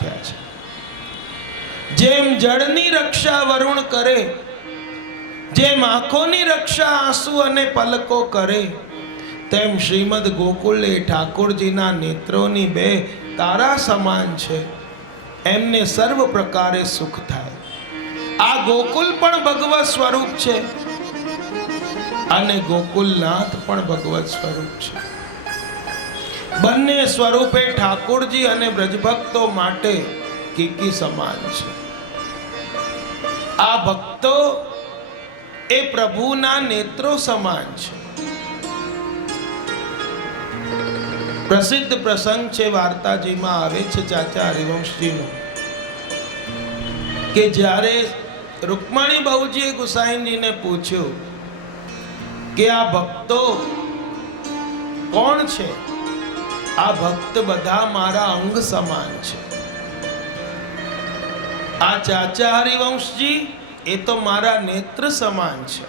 થયા છે. જેમ જળની રક્ષા વરુણ કરે, જેમ આંખોની રક્ષા આંસુ અને પલકો કરે, તેમ શ્રીમદ ગોકુલ એ ઠાકોરજીના નેત્રોની બે તારા સમાન છે. એમને સર્વ પ્રકારે સુખ થાય. આ ગોકુલ પણ ભગવત સ્વરૂપ છે અને ગોકુલનાથ પણ ભગવત સ્વરૂપ છે. બંને સ્વરૂપે ઠાકોરજી અને બ્રજભક્તો માટે કીકી સમાન છે. આ ભક્તો એ પ્રભુના નેત્રો સમાન છે. પ્રસિદ્ધ પ્રસંગ છે, વાર્તાજીમાં આવે છે ચાચા હરિવંશજીનો, કે જ્યારે રૂકમણી બહુજીએ ગુસાઈજીને પૂછ્યું કે આ ભક્તો કોણ છે? આ ભક્ત બધા મારા અંગ સમાન છે. આ ચાચા હરિવંશજી એ તો મારા નેત્ર સમાન છે.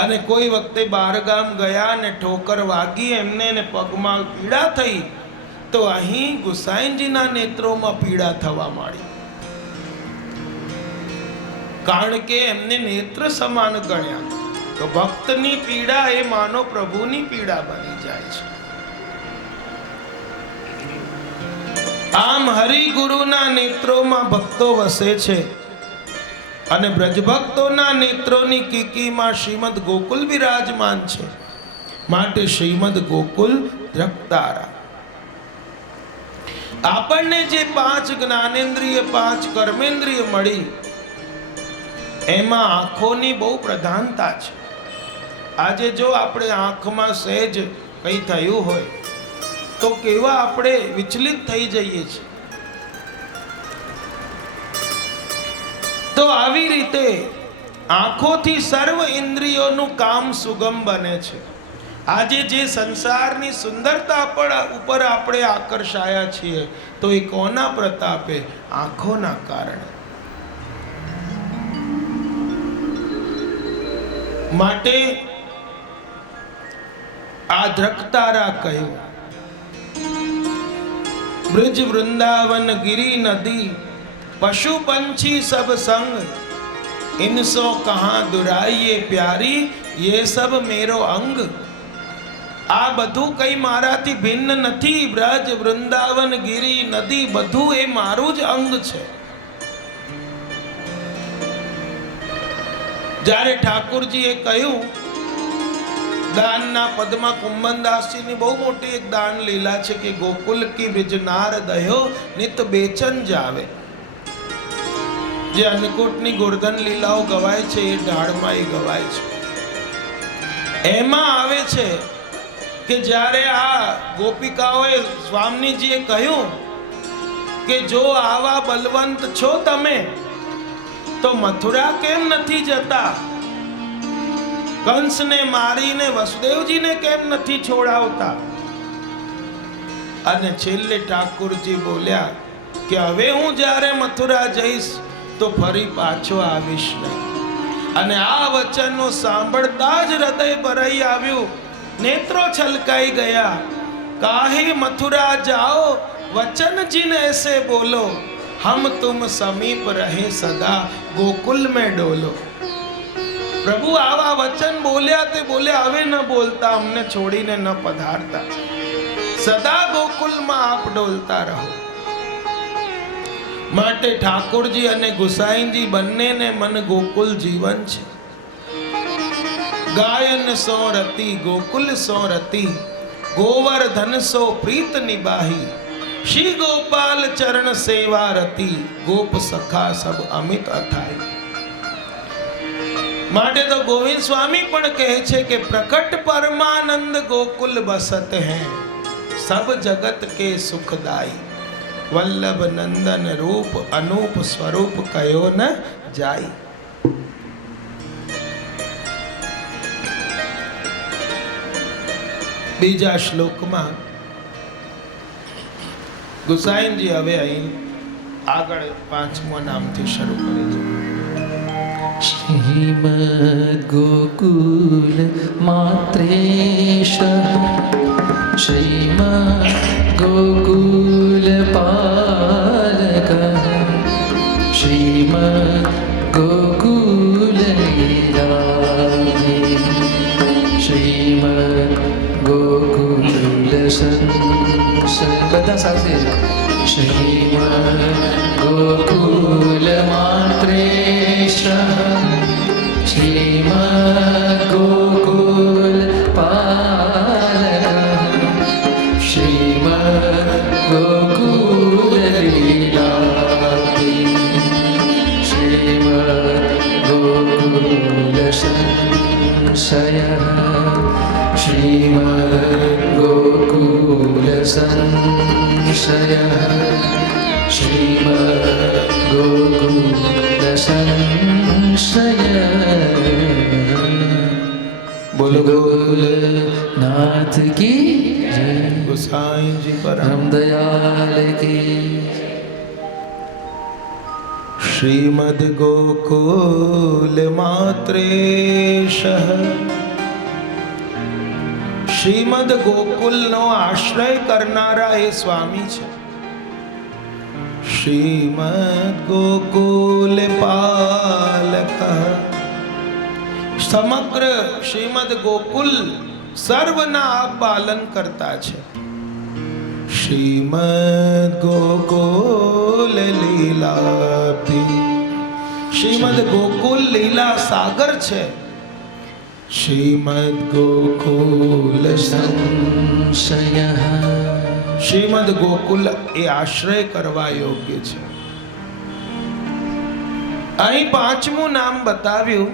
અને કોઈ વખતે બહારગામ ગયા ને ઠોકર વાગી એમને ને પગમાં પીડા થઈ, તો અહીં ગુસાઈજીના નેત્રોમાં પીડા થવા માંડી, કારણ કે એમને નેત્ર સમાન ગણ્યા. તો ભક્તની પીડા એ માનો પ્રભુની પીડા બની જાય છે. આમ હરિગુરુના નેત્રોમાં ભક્તો વસે છે અને બ્રજભક્તોના નેત્રોની કીકીમાં શ્રીમદ ગોકુલ વિરાજમાન છે. માટે શ્રીમદ ગોકુલ દ્રક્તારા. આપણને જે 5 જ્ઞાનેન્દ્રિય 5 કર્મેન્દ્રિય મળી, એમાં આંખોની બહુ પ્રધાનતા છે. આજે જો આપણે આંખમાં સહેજ કંઈ થયું હોય તો કેવા આપણે વિચલિત થઈ જઈએ છીએ. તો આવી રીતે આંખોથી સર્વ ઇન્દ્રિયોનું કામ સુગમ બને છે. આજે જે સંસારની સુંદરતા ઉપર આપણે આકર્ષાયા છીએ, તો એ કોના પ્રતાપે? આંખોના કારણે. માટે આ દ્રક્તારા કહ્યું. ब्रज वृंदावन गिरी नदी पशु पंछी सब संग, इनसो कहाँ दुराइए प्यारी, ये सब मेरो अंग. આ બધું કઈ મારાથી ભિન્ન નથી. બ્રજ વૃંદાવન ગિરી નદી બધું એ મારું જ અંગ છે. જ્યારે ઠાકોરજીએ કહ્યું, દાનના પદમાં કુંભનદાસજીની બહુ મોટી એક દાન લીલા છે કે ગોકુલ કી બ્રિજનાર દયો નિત બેચન જાવે. જે અન્નકૂટની ગોર્ધન લીલાઓ ગવાય છે એ ઢાળમાં એ ગવાય છે. એમાં આવે છે કે જ્યારે આ ગોપિકાઓએ સ્વામીજીએ કહ્યું કે જો આવા બલવંત છો તમે તો મથુરા કેમ નથી જતા? કંસને મારીને વસુદેવજીને કેમ નથી છોડાવતા? અને છેલ્લે ઠાકોરજી બોલ્યા કે હવે હું જ્યારે મથુરા જઈશ તો ફરી પાછો આવીશ નહીં. અને આ વચનો સાંભળતા જ હૃદય ભરાઈ આવ્યું, નેત્રો છલકાઈ ગયા. કાહે મથુરા જાઓ વચન જીન ऐसे બોલો, हम तुम समीप रहे सदा गोकुल में डोलो. પ્રભુ આવા વચન બોલ્યા તે બોલ્યા, હવે ન બોલતા, અમને છોડીને ન પધારતા, સદા ગોકુલમાં આપ ડોલતા રહો. માટે ઠાકોરજી અને ગુસાઈજી બંનેને મન ગોકુલ જીવન છે. ગાયન સો રતિ ગોકુલ સો રતિ, ગોવર્ધન સો પ્રીત નિબાહી, શ્રી ગોપાલ ચરણ સેવા રતિ, ગોપ સખા સબ અમિત અથાઈ. માટે તો ગોવિંદ સ્વામી પણ કહે છે કે પ્રકટ પરમાનંદ ગોકુલ બસત હૈ, સબ જગત કે સુખદાઈ, વલ્લભ નંદન રૂપ અનૂપ સ્વરૂપ કયો ન જાય. બીજા શ્લોકમાં ગુસાઈજી હવે અહીં આગળ 5મા નામથી શરૂ કરે છે. श्रीमद् गोकुल मात्रेश श्रीमद् गोकुल पाल સંશય બધા સાથે શ્રીમદ ગોકુલ માત્રેશ શ્રીમદ ગોકુલ પાલક શ્રીમદ ગોકુલ લીલાપતિ શ્રીમદ ગોકુલ સંશય શ્રીમદ ગોકુલ સંશય શ્રીમદ ગોકુલ સંશય બોલો ગોકુલનાથ કી જય गोसाईजी परम राम दयाल की श्रीमद गोकुल मात्रेश श्रीमद गोकुल नो आश्रय करनारा ए स्वामी છે श्रीमद गोकुल पालक समग्र श्रीमद गोकुल સર્વના આ પાલન કરતા છે શ્રીમદ ગોકુલ લીલાબ્ધિ શ્રીમદ ગોકુલ લીલા સાગર છે શ્રીમદ ગોકુલ સંશય શ્રીમદ ગોકુલ એ આશ્રય કરવા યોગ્ય છે અહીં પાંચમું નામ બતાવ્યું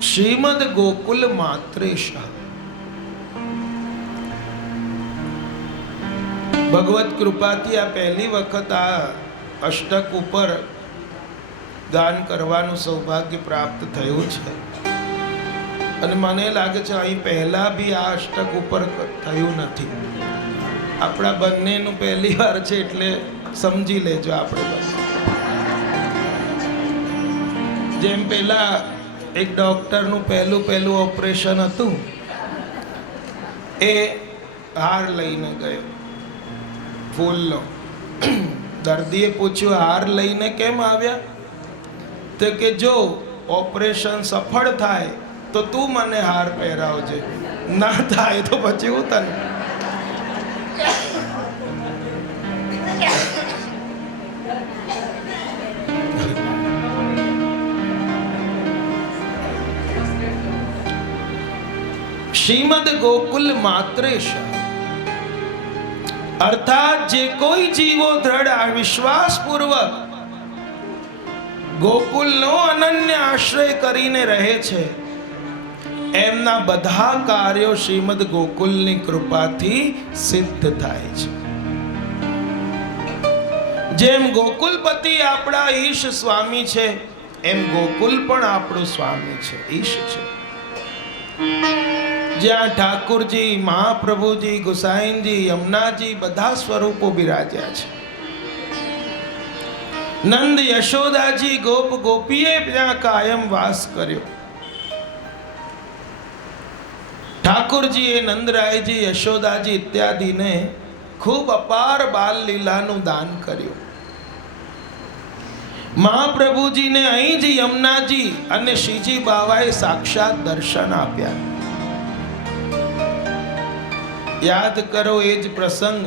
શ્રીમદ ગોકુલ માત્રેશ ભગવત કૃપાથી આ પહેલી વખત આ અષ્ટક ઉપર ગાન કરવાનું સૌભાગ્ય પ્રાપ્ત થયું છે અને મને લાગે છે અહીં પહેલા બી આ અષ્ટક ઉપર થયું નથી આપણા બંનેનું પહેલી વાર છે એટલે સમજી લેજો આપણે બસ જેમ પેલા એક ડોક્ટરનું પહેલું ઓપરેશન હતું એ હાર લઈને ગયો ફૂલનો દર્દીએ પૂછ્યું હાર લઈને કેમ આવ્યા તો કે જો ઓપરેશન સફળ થાય તો તું મને હાર પહેરાવજે ના થાય તો પછી હું તને શ્રીમદ ગોકુલ માત્રેશ અર્થાત જે કોઈ જીવો દ્રઢ વિશ્વાસ પૂર્વક ગોકુલનો અનન્ય આશ્રય કરીને રહે છે એમના બધા કાર્યો શ્રીમદ ગોકુલની કૃપાથી સિદ્ધ થાય છે જેમ ગોકુલપતિ આપણા ઈશ સ્વામી છે એમ ગોકુલ પણ આપણું સ્વામી છે ઈશ છે જ્યાં ઠાकुरજી મહાપ્રભુજી ગુસાઈનજી યમુનાજી બધા સ્વરૂપો બિરાજ્યા છે નંદ યશોદાજી ગોપ ગોપીએ ત્યાં કાયમ વાસ કર્યો ઠાकुरજીએ નંદરાયજી યશોદાજી ઇત્યાદિને ખૂબ અપાર બાલ લીલાનું દાન કર્યું મહાપ્રભુજીને અહીં જ યમુનાજી અને શ્રીજી બાવાએ સાક્ષાત દર્શન આપ્યા યાદ કરો એ જ પ્રસંગ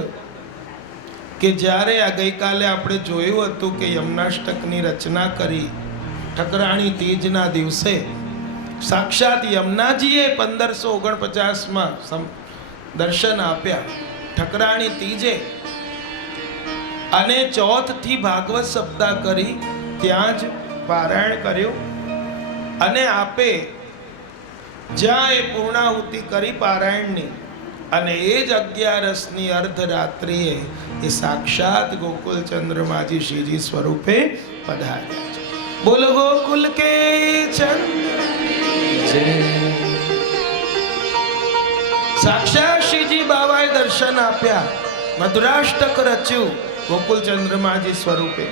કે જ્યારે આ ગઈકાલે આપણે જોયું હતું કે યમુનાષ્ટકની રચના કરી ઠકરાણી તીજના દિવસે સાક્ષાત યમુનાજીએ 1549માં દર્શન આપ્યા ઠકરાણી તીજે અને ચોથથી ભાગવત સપ્તાહ કરી ત્યાં જ પારાયણ કર્યું અને આપે જ્યાં એ પૂર્ણાહુતિ કરી પારાયણની અને એ જ 11ની અર્ધરાત્રિએ એ સાક્ષાત ગોકુલ ચંદ્રમાજી શ્રીજી સ્વરૂપે પધાર્યા છે બોલો ગોકુલ કે ચંદ્ર સાક્ષાત શ્રીજી બાવાએ દર્શન આપ્યા મધુરાષ્ટક રચ્યું ગોકુલ ચંદ્રમાજી સ્વરૂપે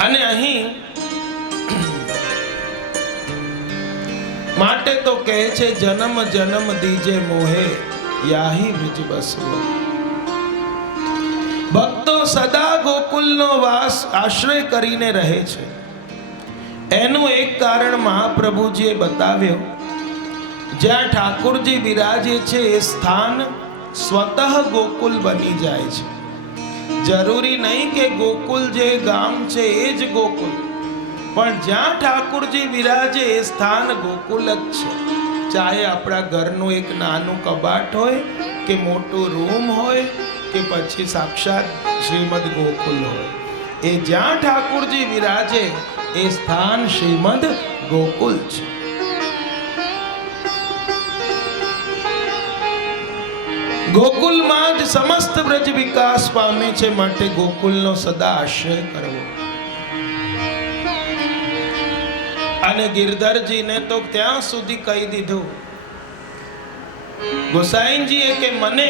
અને અહીં માટે તો કહે છે જન્મ જન્મ દીજે મોહે યાહી વિજ બસવો ભક્તો સદા ગોકુલનો વાસ આશ્રય કરીને રહે છે એનું એક કારણ મહાપ્રભુજીએ બતાવ્યો જ્યાં ઠાકોરજી બિરાજે છે એ સ્થાન સ્વતઃ ગોકુલ બની જાય છે. જરૂરી નહીં કે ગોકુલ જે ગામ છે એ જ ગોકુલ, પણ જ્યાં ઠાકોરજી બિરાજે એ સ્થાન ગોકુલ જ છે. ચાહે આપણા ઘરનું એક નાનું કબાટ હોય કે મોટું રૂમ હોય કે પછી સાક્ષાત શ્રીમદ ગોકુલ હોય, એ જ્યાં ઠાકોરજી વિરાજે એ સ્થાન શ્રીમદ ગોકુલ છે. ગોકુલમાં જ સમસ્ત બ્રજ વિકાસ પામે છે, માટે ગોકુલનો સદા આશ્રય કરવો. અને ગિરધરજીને તો ત્યાં સુધી કહી દીધું, ગોસાઈજીએ કે મને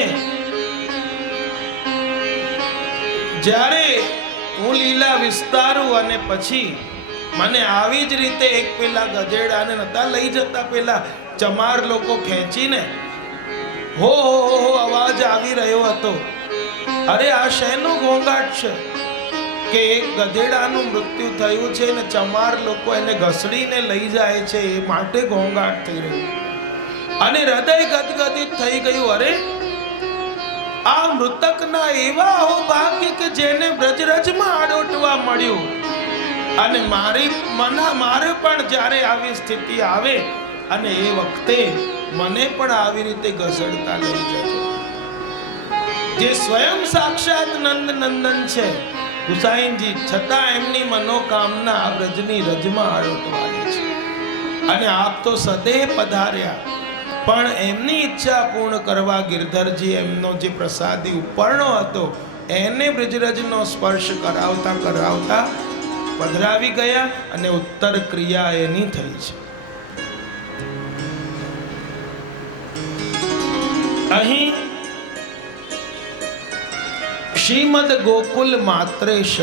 જ્યારે હું લીલા વિસ્તારું અને પછી મને આવી જ રીતે એક પેલા ગધેડાને નતા લઈ જતા, પેલા ચમાર લોકો ખેંચીને હો અવાજ આવી રહ્યો હતો. અરે આ શેનો ઘોંઘાટ છે કે એક ગધેડાનું મૃત્યુ થયું છે ને ચમાર લોકો એને ઘસડીને લઈ જાય છે, એ માટે ઘોંઘાટ થઈ રહ્યો. અને હૃદય ગદગદિત થઈ ગયું. અરે આ મૃતકના એવા હો ભાગ્ય કે જેને બ્રજરાજમાં આડોટવા મળ્યું, અને મારે પણ જ્યારે આવી સ્થિતિ આવે અને એ વખતે મને પણ આવી રીતે ઘસડતા લઈ જજો. જે સ્વયં સાક્ષાત નંદ નંદન છે ગુસાઈજી, છતાં એમની મનોકામના આ બ્રજની રજમાં આડોટવાની છે. અને આપ તો સદૈવ પધાર્યા, પણ એમની ઈચ્છા પૂર્ણ કરવા ગિરધરજી એમનો જે પ્રસાદી ઉપરણો હતો એને બ્રજરાજનો સ્પર્શ કરાવતા કરાવતા પધરાવી ગયા, અને ઉત્તર ક્રિયા એની થઈ છે. અહીં શ્રીમદ ગોકુલ માત્રેશ.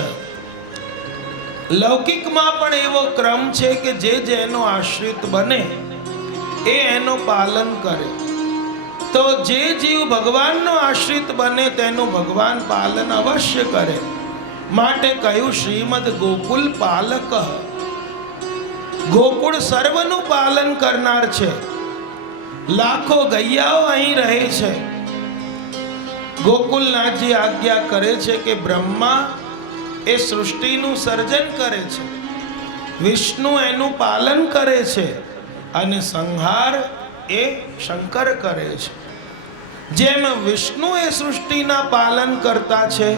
લૌકિકમાં પણ એવો ક્રમ છે કે જે જેનો આશ્રિત બને એ એનો પાલન કરે. તો જે જીવ ભગવાનનો આશ્રિત બને તેનું ભગવાન પાલન અવશ્ય કરે. માટે કહ્યું શ્રીમદ ગોકુલ પાલક. ગોકુળ સર્વનું પાલન કરનાર છે. લાખો ગૈયાઓ અહીં રહે છે. ગોકુલનાથજી આજ્ઞા કરે છે કે બ્રહ્મા એ સૃષ્ટિનું સર્જન કરે છે, વિષ્ણુ એનું પાલન કરે છે, અને સંહાર એ શંકર કરે છે. જેમ વિષ્ણુ એ સૃષ્ટિના પાલન કરતા છે,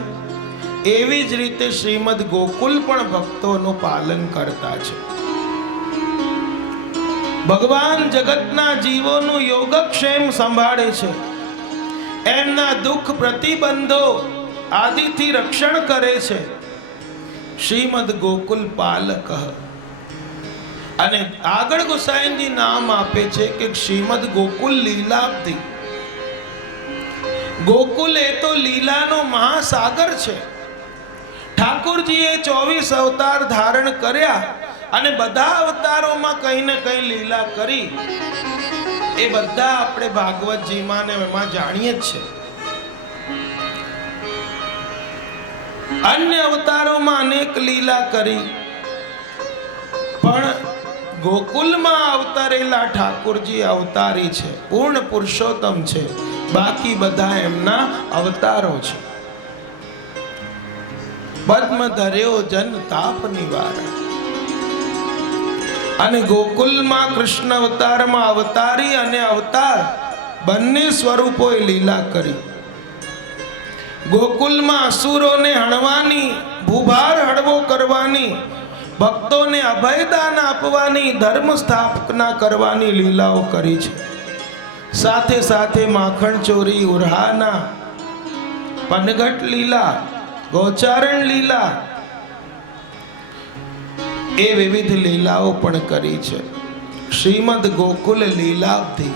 એવી જ રીતે શ્રીમદ ગોકુલ પણ ભક્તોનું પાલન કરતા છે. ભગવાન જગતના જીવોનું યોગક્ષેમ સંભાળે છે, એમના દુઃખ પ્રતિબંધો આદિથી રક્ષણ કરે છે. શ્રીમદ ગોકુલ પાલક. અને આગળ ગોસાઈજી નામ આપે છે કે શ્રીમદ ગોકુલ લીલાબ્ધિ. ગોકુલ એ તો લીલાનો મહાસાગર છે. ઠાકોરજીએ 24 અવતાર ધારણ કર્યા, અને બધા અવતારોમાં કંઈ ને કંઈ લીલા કરી. એ બધા આપણે ભાગવતજીમાં ને એમાં જાણીએ જ છે. અન્ય અવતારોમાં અનેક લીલા કરી, પણ ગોકુલમાં અવતરેલા ઠાકોરજી અવતારી છે, પૂર્ણ પુરુષોત્તમ છે. બાકી બધા એમના અવતારો છે. પદ્મ ધર્યો જન તાપ નિવારણ. અને ગોકુલમાં કૃષ્ણ અવતારમાં અવતારી અને અવતાર બંને સ્વરૂપોએ લીલા કરી. ગોકુલમાં અસુરોને હણવાની, ભૂભાર હળવો કરવાની, ભક્તોને અભયદાન આપવાની, ધર્મ સ્થાપના કરવાની લીલાઓ કરી છે. સાથે સાથે માખણ ચોરી, ઉરહાના, પનઘટ લીલા, ગોચારણ લીલા, એ વિવિધ લીલાઓ પણ કરી છે. શ્રીમદ ગોકુલ લીલાબ્ધિ.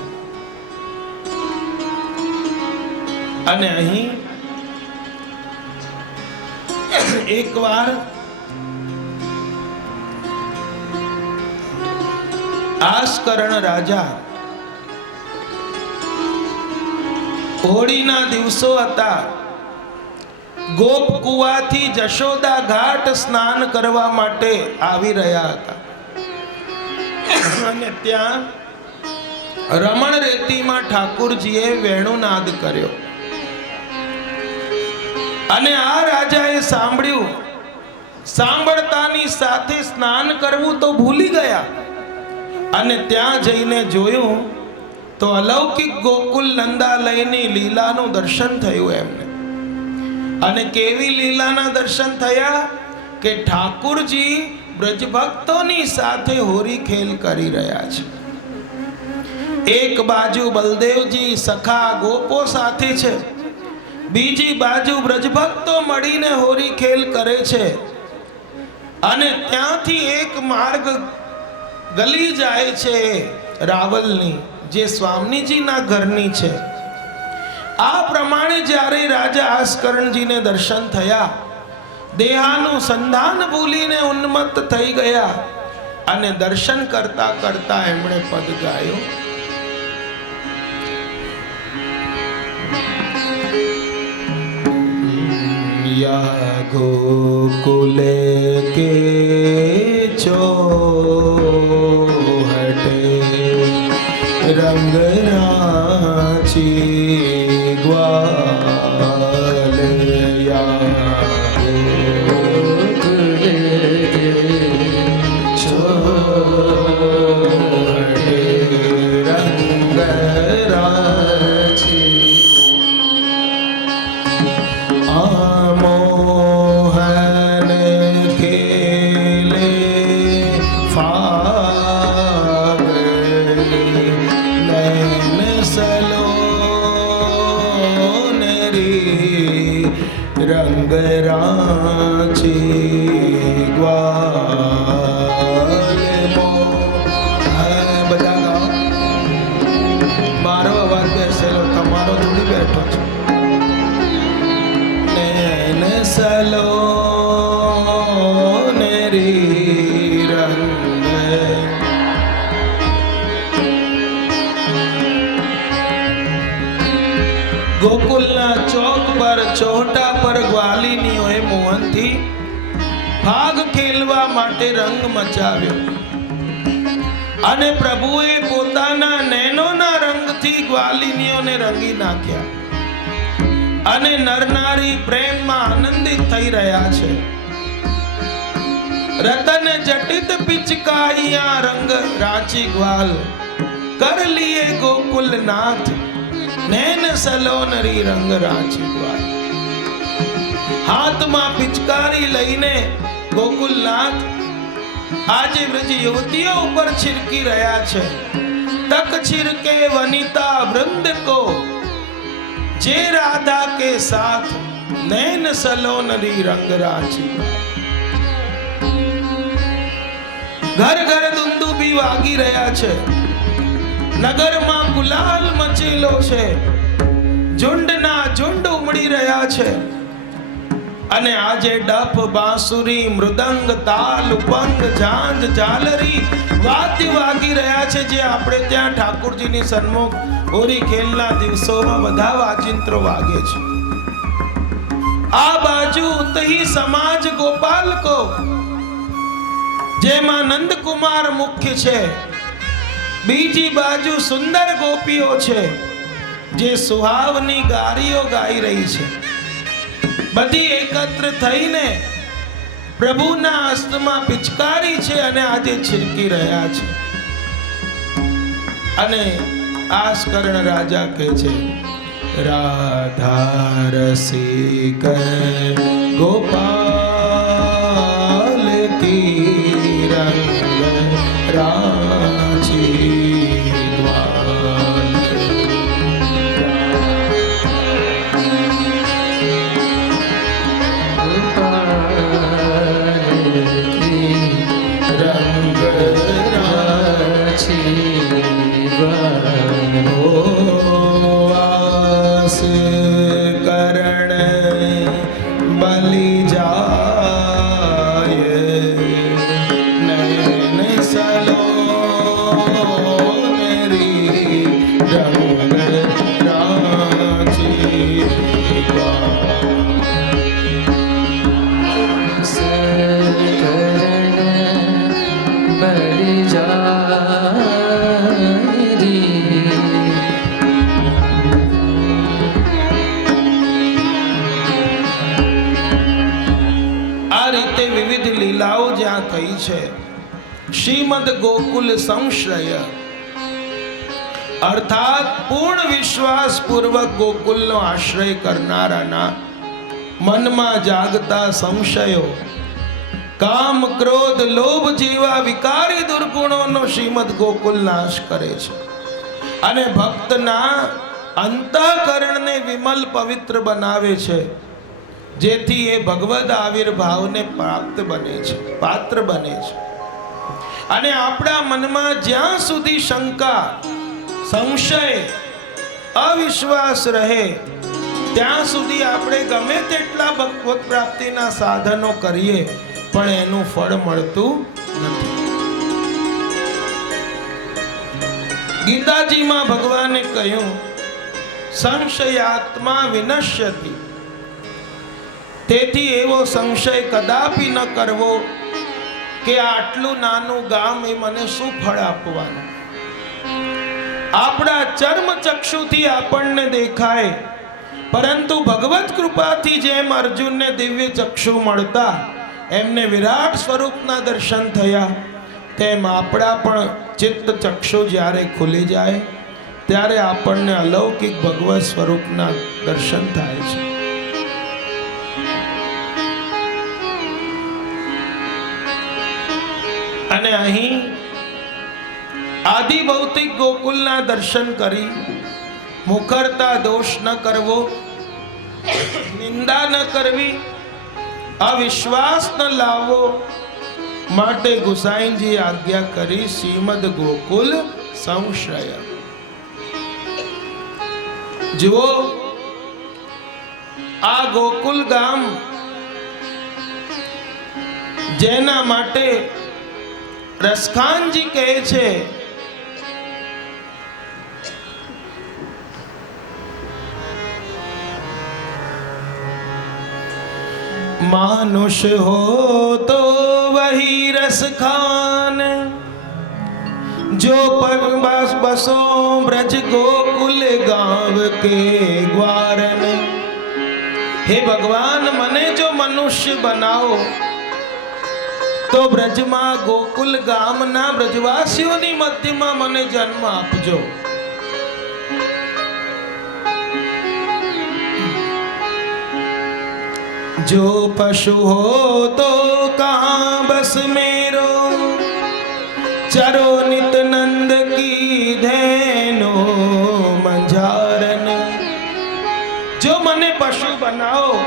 અને અહીં એકવાર આસ્કરણ રાજા, હોળીના દિવસો હતા, ગોપ કુવાથી જશોદા ઘાટ સ્નાન કરવા માટે આવી રહ્યા હતા. અને ત્યાં રમણ રેતીમાં ઠાકુરજીએ વેણુનાદ કર્યો અને આ રાજાએ સાંભળ્યું. સાંભળતાની સાથે સ્નાન કરવું તો ભૂલી ગયા અને ત્યાં જઈને જોયું તો અલૌકિક ગોકુલ નંદાલયની લીલાનું દર્શન થયું એમને. અને કેવી લીલાના દર્શન થયા કે ઠાકુરજી બ્રજભક્તોની સાથે હોરી ખેલ કરી રહ્યા છે. એક બાજુ બલદેવજી સખા ગોપો સાથે છે, બીજી બાજુ બ્રજભક્તો મળીને હોરી ખેલ કરે છે. અને ત્યાંથી એક માર્ગ ગલી જાય છે રાવલની, જે સ્વામીજીના ઘરની છે. આ પ્રમાણે જ્યારે રાજા આસ્કરણજીને દર્શન થયા, દેહાનું સંધાન ભૂલીને ઉન્મત્ત થઈ ગયા અને દર્શન કરતા કરતા એમણે પદ ગાયો. યા ગોકુલે કે ચોહટે રંગ રાચી ગ્વાલ યા ગોકુલે કે ચોહટે રંગ રાચી મોહન ખેલે ફાગ નૈન સલોનરી રંગ રાચી ગ્વાલ. બધા ગાઓ, મારો અવાજ બેસેલો, તમારો થોડી બેઠો છે. સલોનરી રંગ. ગોકુલના ચોક પર ચોહટા પર ગ્વાલિનીઓએ મોહનથી ભાગ ખેલવા માટે રંગ મચાવ્યો અને પ્રભુએ પોતાના નૈનોના રંગથી ગ્વાલિનીઓને રંગી નાખ્યા અને નરનારી પ્રેમમાં આનંદિત થઈ રહ્યા છે. રતન જટિત પિચકારિયા રંગ રાચી ગ્વાલ કર લીએ ગોકુલનાથ નૈન સલોનરી રંગ રાચી ગ્વાલ. હાથમાં પિચકારી લઈને ગોકુલનાથ આજે બ્રજ યુવતીઓ ઉપર છિડકી રહ્યા છે. તક છિડકે વનિતા વૃંદ કો जे राधा के साथ नैन सलोनरी रंग राची. घर घर दुंदुबी वागी રહ્યા છે, નગરમાં ગુલાલ મચેલો છે, ઝુંડના ઝુંડ ઉમડી રહ્યા છે અને આજે ડફ બાંસુરી મૃદંગ તાલ ઉપંગ ઝાંઝ ઝાલરી વાદ્ય વાગી રહ્યા છે, જે આપણે ત્યાં ઠાકુરજીની સન્મુખ હોરી ખેલના દિવસોમાં બધા વાજિંત્રો વાગે છે. આ બાજુ ઉતહી સમાજ ગોપાલકો, જેમાં નંદકુમાર મુખ્ય છે, બીજી બાજુ સુંદર ગોપીઓ છે જે સુહાવની ગારીઓ ગાઈ રહી છે. બધી એકત્ર થઈને પ્રભુના હસ્તમાં પિચકારી છે અને આજે છિડકી રહ્યા છે. અને આસ્કરણ રાજા કહે છે, રાધા રસિક ગોપાલ કી રંગ રાચી ગ્વાલ. રંગ રાચી વાસ કરણ બલિ જાય નયન સલોનરી રંગ રાચી બલિ જાય કહી છે શ્રીમદ ગોકુલ સંશ્રય, અર્થાત પૂર્ણ વિશ્વાસ પૂર્વક ગોકુલનો આશ્રય કરનારાના મનમાં જાગતા સંશયો, કામ ક્રોધ લોભ જેવા વિકારી દુર્ગુણોનો શ્રીમદ ગોકુલ નાશ કરે છે અને ભક્તના અંતઃકરણને વિમલ પવિત્ર બનાવે છે, જેથી એ ભગવદ આવિર્ભાવને પ્રાપ્ત બને છે, પાત્ર બને છે. અને આપણા મનમાં જ્યાં સુધી શંકા, સંશય, અવિશ્વાસ રહે ત્યાં સુધી આપણે ગમે તેટલા ભગવત પ્રાપ્તિના સાધનો કરીએ પણ એનું ફળ મળતું નથી. ગીતાજીમાં ભગવાને કહ્યું સંશયાત્મા વિનશ્યતિ, તેથી એવો સંશય કદાપી ન કરવો કે આટલું નાનું ગામ એ મને શું ફળ આપવાનું. આપણા ચર્મ ચક્ષુથી આપણને દેખાય, પરંતુ ભગવત કૃપાથી જેમ અર્જુનને દિવ્ય ચક્ષુ મળતા એમને વિરાટ સ્વરૂપના દર્શન થયા, તેમ આપણા પણ ચિત્ત ચક્ષુ જ્યારે ખુલી જાય ત્યારે આપણને અલૌકિક ભગવત સ્વરૂપના દર્શન થાય છે. અને અહીં આદિ ભૌતિક ગોકુલના દર્શન કરી મુખરતા દોષ ન કરવો, નિંદા ન કરવી, અવિશ્વાસ ન લાવવો માટે ગુસાઈજી આજ્ઞા કરી શ્રીમદ ગોકુલ સંશ્રય. જુઓ, આ ગોકુલ ગામ જેના માટે રસખાનજી કહે છે मानुष हो तो वही रस खान, जो पर बस बसो ब्रज गोकुल गांव के ग्वारन. हे भगवान, મને જો મનુષ્ય બનાવો તો બ્રજમાં ગોકુલ ગામના બ્રજવાસીઓની મધ્યમાં મને જન્મ આપજો. जो पशु हो तो कहाँ बस मेरो, चरो नित नंद की धैनो मंझारन. जो મને પશુ બનાવો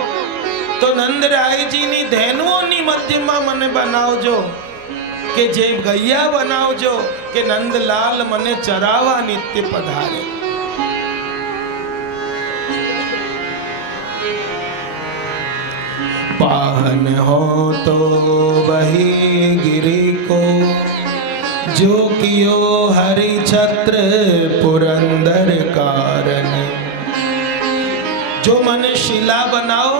તો નંદરાયજીની ધેનુઓની મધ્યમાં મને બનાવજો, કે જે ગૈયા બનાવજો કે નંદલાલ મને ચરાવવા નિત્ય પધારે. पावन हो तो वही गिरी को, जो कियो हरि छत्र पुरंदर कारण. जो મને શિલા બનાવો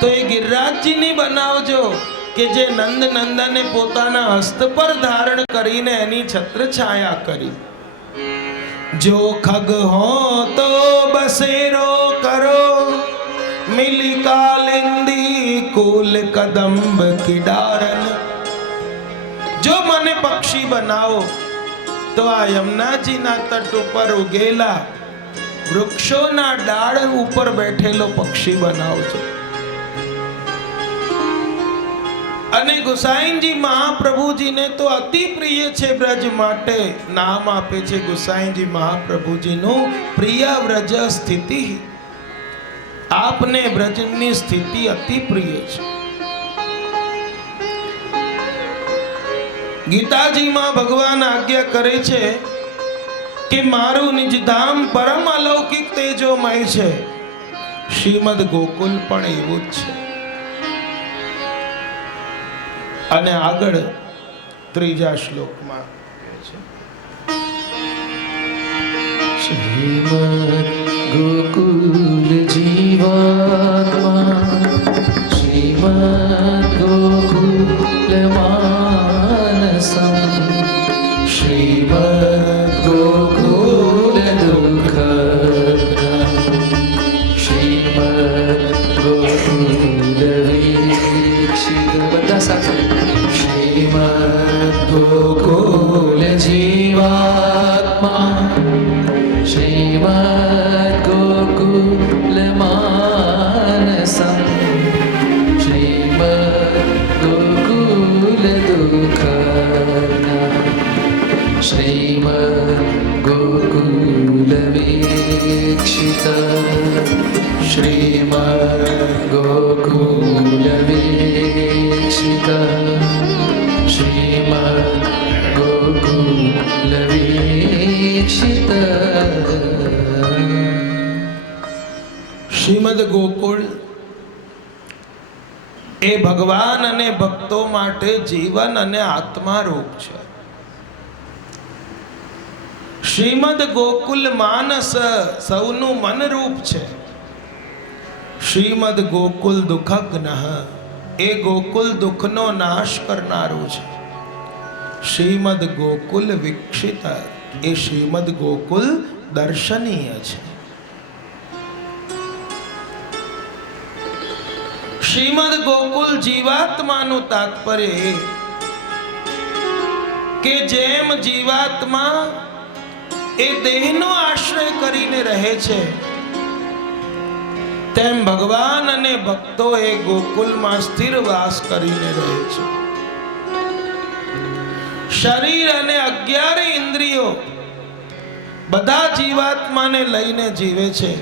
તો એ ગિરિરાજજીની બનાવજો, કે જે નંદ નંદને પોતાના હસ્ત પર ધારણ કરીને એની છત્ર છાયા કરી. જો ખગ હો તો બસેરો કરો, મિલી કાલિંદી કુલ કદંબ કી ડારન. જો મને પક્ષી બનાવો તો આ યમુનાજીના તટ ઉપર ઉગેલા વૃક્ષોના ડાળ ઉપર બેઠેલો પક્ષી બનાવજો. અને ગુસાઈજી મહાપ્રભુજીને તો અતિ પ્રિય છે બ્રજ, માટે નામ આપે છે ગુસાઈજી મહાપ્રભુજીનું પ્રિય વ્રજ સ્થિતિ. આપને બ્રજની સ્થિતિ અતિ પ્રિય છે. ગીતાજીમાં ભગવાન આજ્ઞા કરે છે કે મારું નિજધામ પરમ અલૌકિક તેજોમય છે. શ્રીમદ ગોકુલ પણ એવું જ છે. અને આગળ ત્રીજા શ્લોકમાં શ્રીમદ ગોકુલ જીવાત્મા, શ્રીમદ ગોકુલ માનસમ, શ્રીમદ ગોકુલ દુઃખમ, શ્રીમદ ગોકુલ વીક્ષિત. બધા સાથે શ્રીમદ श्रीमद् गोकुलमानसं श्रीमद् गोकुलदुःखदा श्रीमद् गोकुलवीक्षिता श्रीमद् गोकुलवीक्षिता श्रीमद् गोकुलवीक्षिता શ્રીમદ ગોકુળ એ ભગવાન અને ભક્તો માટે જીવન અને આત્મા રૂપ છે. શ્રીમદ ગોકુલ માનસ સૌનું મન રૂપ છે. શ્રીમદ ગોકુલ દુઃખગ્ન એ ગોકુલ દુઃખનો નાશ કરનારું છે. શ્રીમદ ગોકુલ વિકસિત એ શ્રીમદ ગોકુલ દર્શનીય છે. શ્રીમદ ગોકુલ જીવાત્માનું તાત્પર્ય એ કે જેમ જીવાત્મા એ દેહનો આશ્રય કરીને રહે છે, તેમ ભગવાન અને ભક્તો એ ગોકુલમાં સ્થિર વાસ કરીને રહે છે. શરીર અને 11 ઇન્દ્રિયો બધા જીવાત્માને લઈને જીવે છે.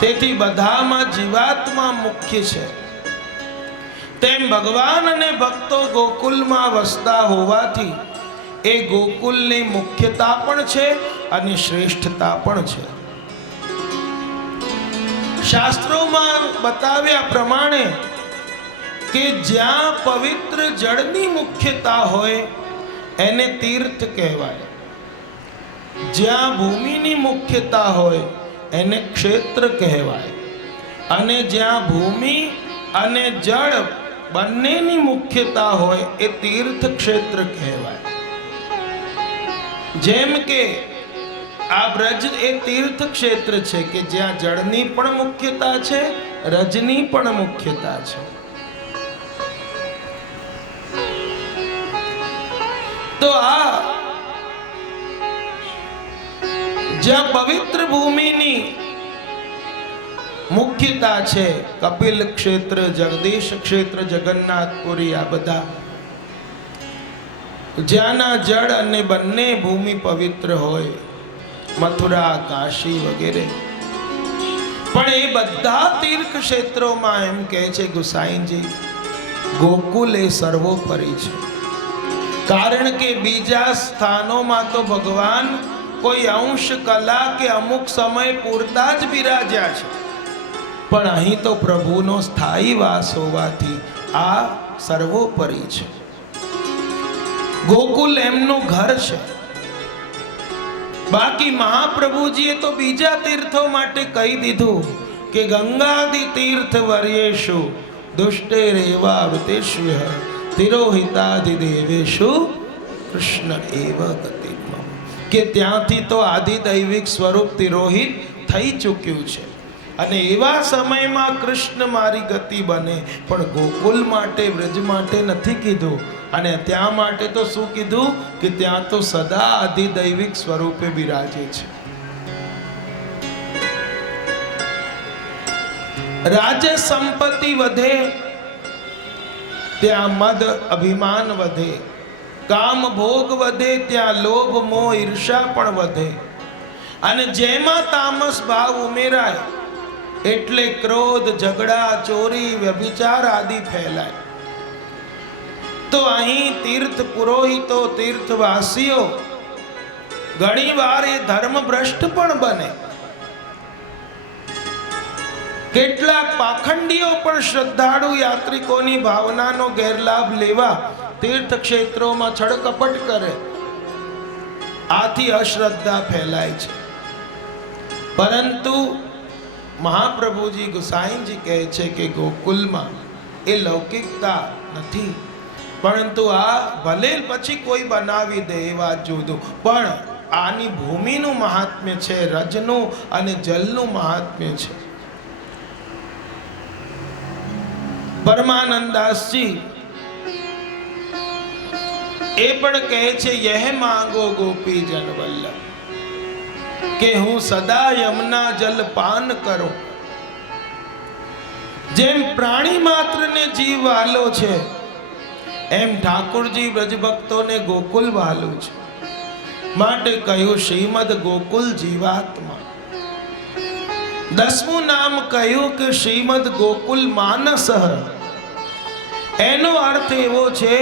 તેથી બધામાં જીવાત્મા મુખ્ય છે. તેમ ભગવાન અને ભક્તો ગોકુલમાં વસતા હોવાથી એ ગોકુલની મુખ્યતા પણ છે અને શ્રેષ્ઠતા પણ છે. શાસ્ત્રોમાં બતાવ્યા પ્રમાણે કે જ્યાં પવિત્ર જળની મુખ્યતા હોય એને તીર્થ કહેવાય. જ્યાં ભૂમિની મુખ્યતા હોય એને ક્ષેત્ર કહેવાય. અને જ્યાં ભૂમિ અને જળ બંનેની મુખ્યતા હોય એ તીર્થ ક્ષેત્ર કહેવાય. જેમ કે આ બ્રજ એ તીર્થ ક્ષેત્ર છે કે જ્યાં જળની પણ મુખ્યતા છે, રજની પણ મુખ્યતા છે. તો આ જ્યાં પવિત્ર ભૂમિની મુખ્યતા છે, કપિલ ક્ષેત્ર, જગદીશ ક્ષેત્ર, જગન્નાથપુરી, આ બધા જ્યાંના જળ અને બંને ભૂમિ પવિત્ર હોય, મથુરા, કાશી વગેરે. પણ એ બધા તીર્થ ક્ષેત્રોમાં એમ કહે છે ગુસાઈજી, ગોકુલ એ સર્વોપરી છે. કારણ કે બીજા સ્થાનોમાં તો ભગવાન કોઈ અંશ કલા કે અમુક સમય પૂરતા જ બિરાજ્યા છે, પણ અહીં તો પ્રભુનો સ્થાયી વાસ હોવાથી આ સર્વોપરી છે. ગોકુલ એમનું ઘર છે. બાકી મહાપ્રભુજીએ તો બીજા તીર્થો માટે કહી દીધું કે ગંગાદિ તીર્થ વર્યેશુ દુષ્ટે રેવા વૃતેશ્વ તિરોહિતાદિ દેવેશુ કૃષ્ણ એવ ગતિ, કે ત્યાંથી તો આદિદૈવિક સ્વરૂપ તિરોહિત થઈ ચૂક્યું છે. અને એવા સમયમાં કૃષ્ણ મારી ગતિ બને. પણ ગોકુલ માટે, વ્રજ માટે નથી કીધું. અને ત્યાં માટે તો શું કીધું કે ત્યાં તો સદા આદિદૈવિક સ્વરૂપે બિરાજે છે. રાજ્ય સંપત્તિ વધે ત્યાં મદ અભિમાન વધે, કામ ભોગ વધે ત્યાં લોભ મોહ ઈર્ષા પણ વધે. અને જેમાં તામસ ભાવ ઉમેરાય એટલે ક્રોધ, ઝઘડા, ચોરી, વ્યભિચાર આદિ ફેલાય. તો અહીં તીર્થ પુરોહિતો, તીર્થવાસીઓ ઘણીવાર એ ધર્મભ્રષ્ટ પણ બને. કેટલાક પાખંડીઓ પણ શ્રદ્ધાળુ યાત્રિકોની ભાવનાનો ગેરલાભ લેવા તીર્થ ક્ષેત્રોમાં છળકપટ કરે. આથી અશ્રદ્ધા ફેલાય છે. પરંતુ મહાપ્રભુજી ગુસાઈજી કહે છે કે ગોકુલમાં એ લૌકિકતા નથી, પરંતુ આ ભલે પછી કોઈ બનાવી દે એ વાત જુદું, પણ આની ભૂમિનું મહાત્મ્ય છે, રજનું અને જલનું મહાત્મ્ય છે. પરમાનંદાસજી એ પણ કહે છે, યહ માંગો ગોપી જન વલ્લભ, કે હું સદા યમના જલ પાન કરું. જેમ પ્રાણી માત્રને જીવ વાલો છે, એમ ઠાકોરજી બ્રજભક્તોને ગોકુલ વાલું છે. માટે કહ્યું શ્રીમદ ગોકુલ જીવાત્મા. 10મું નામ કહ્યું કે શ્રીમદ ગોકુલ માનસ. એનો અર્થ એવો છે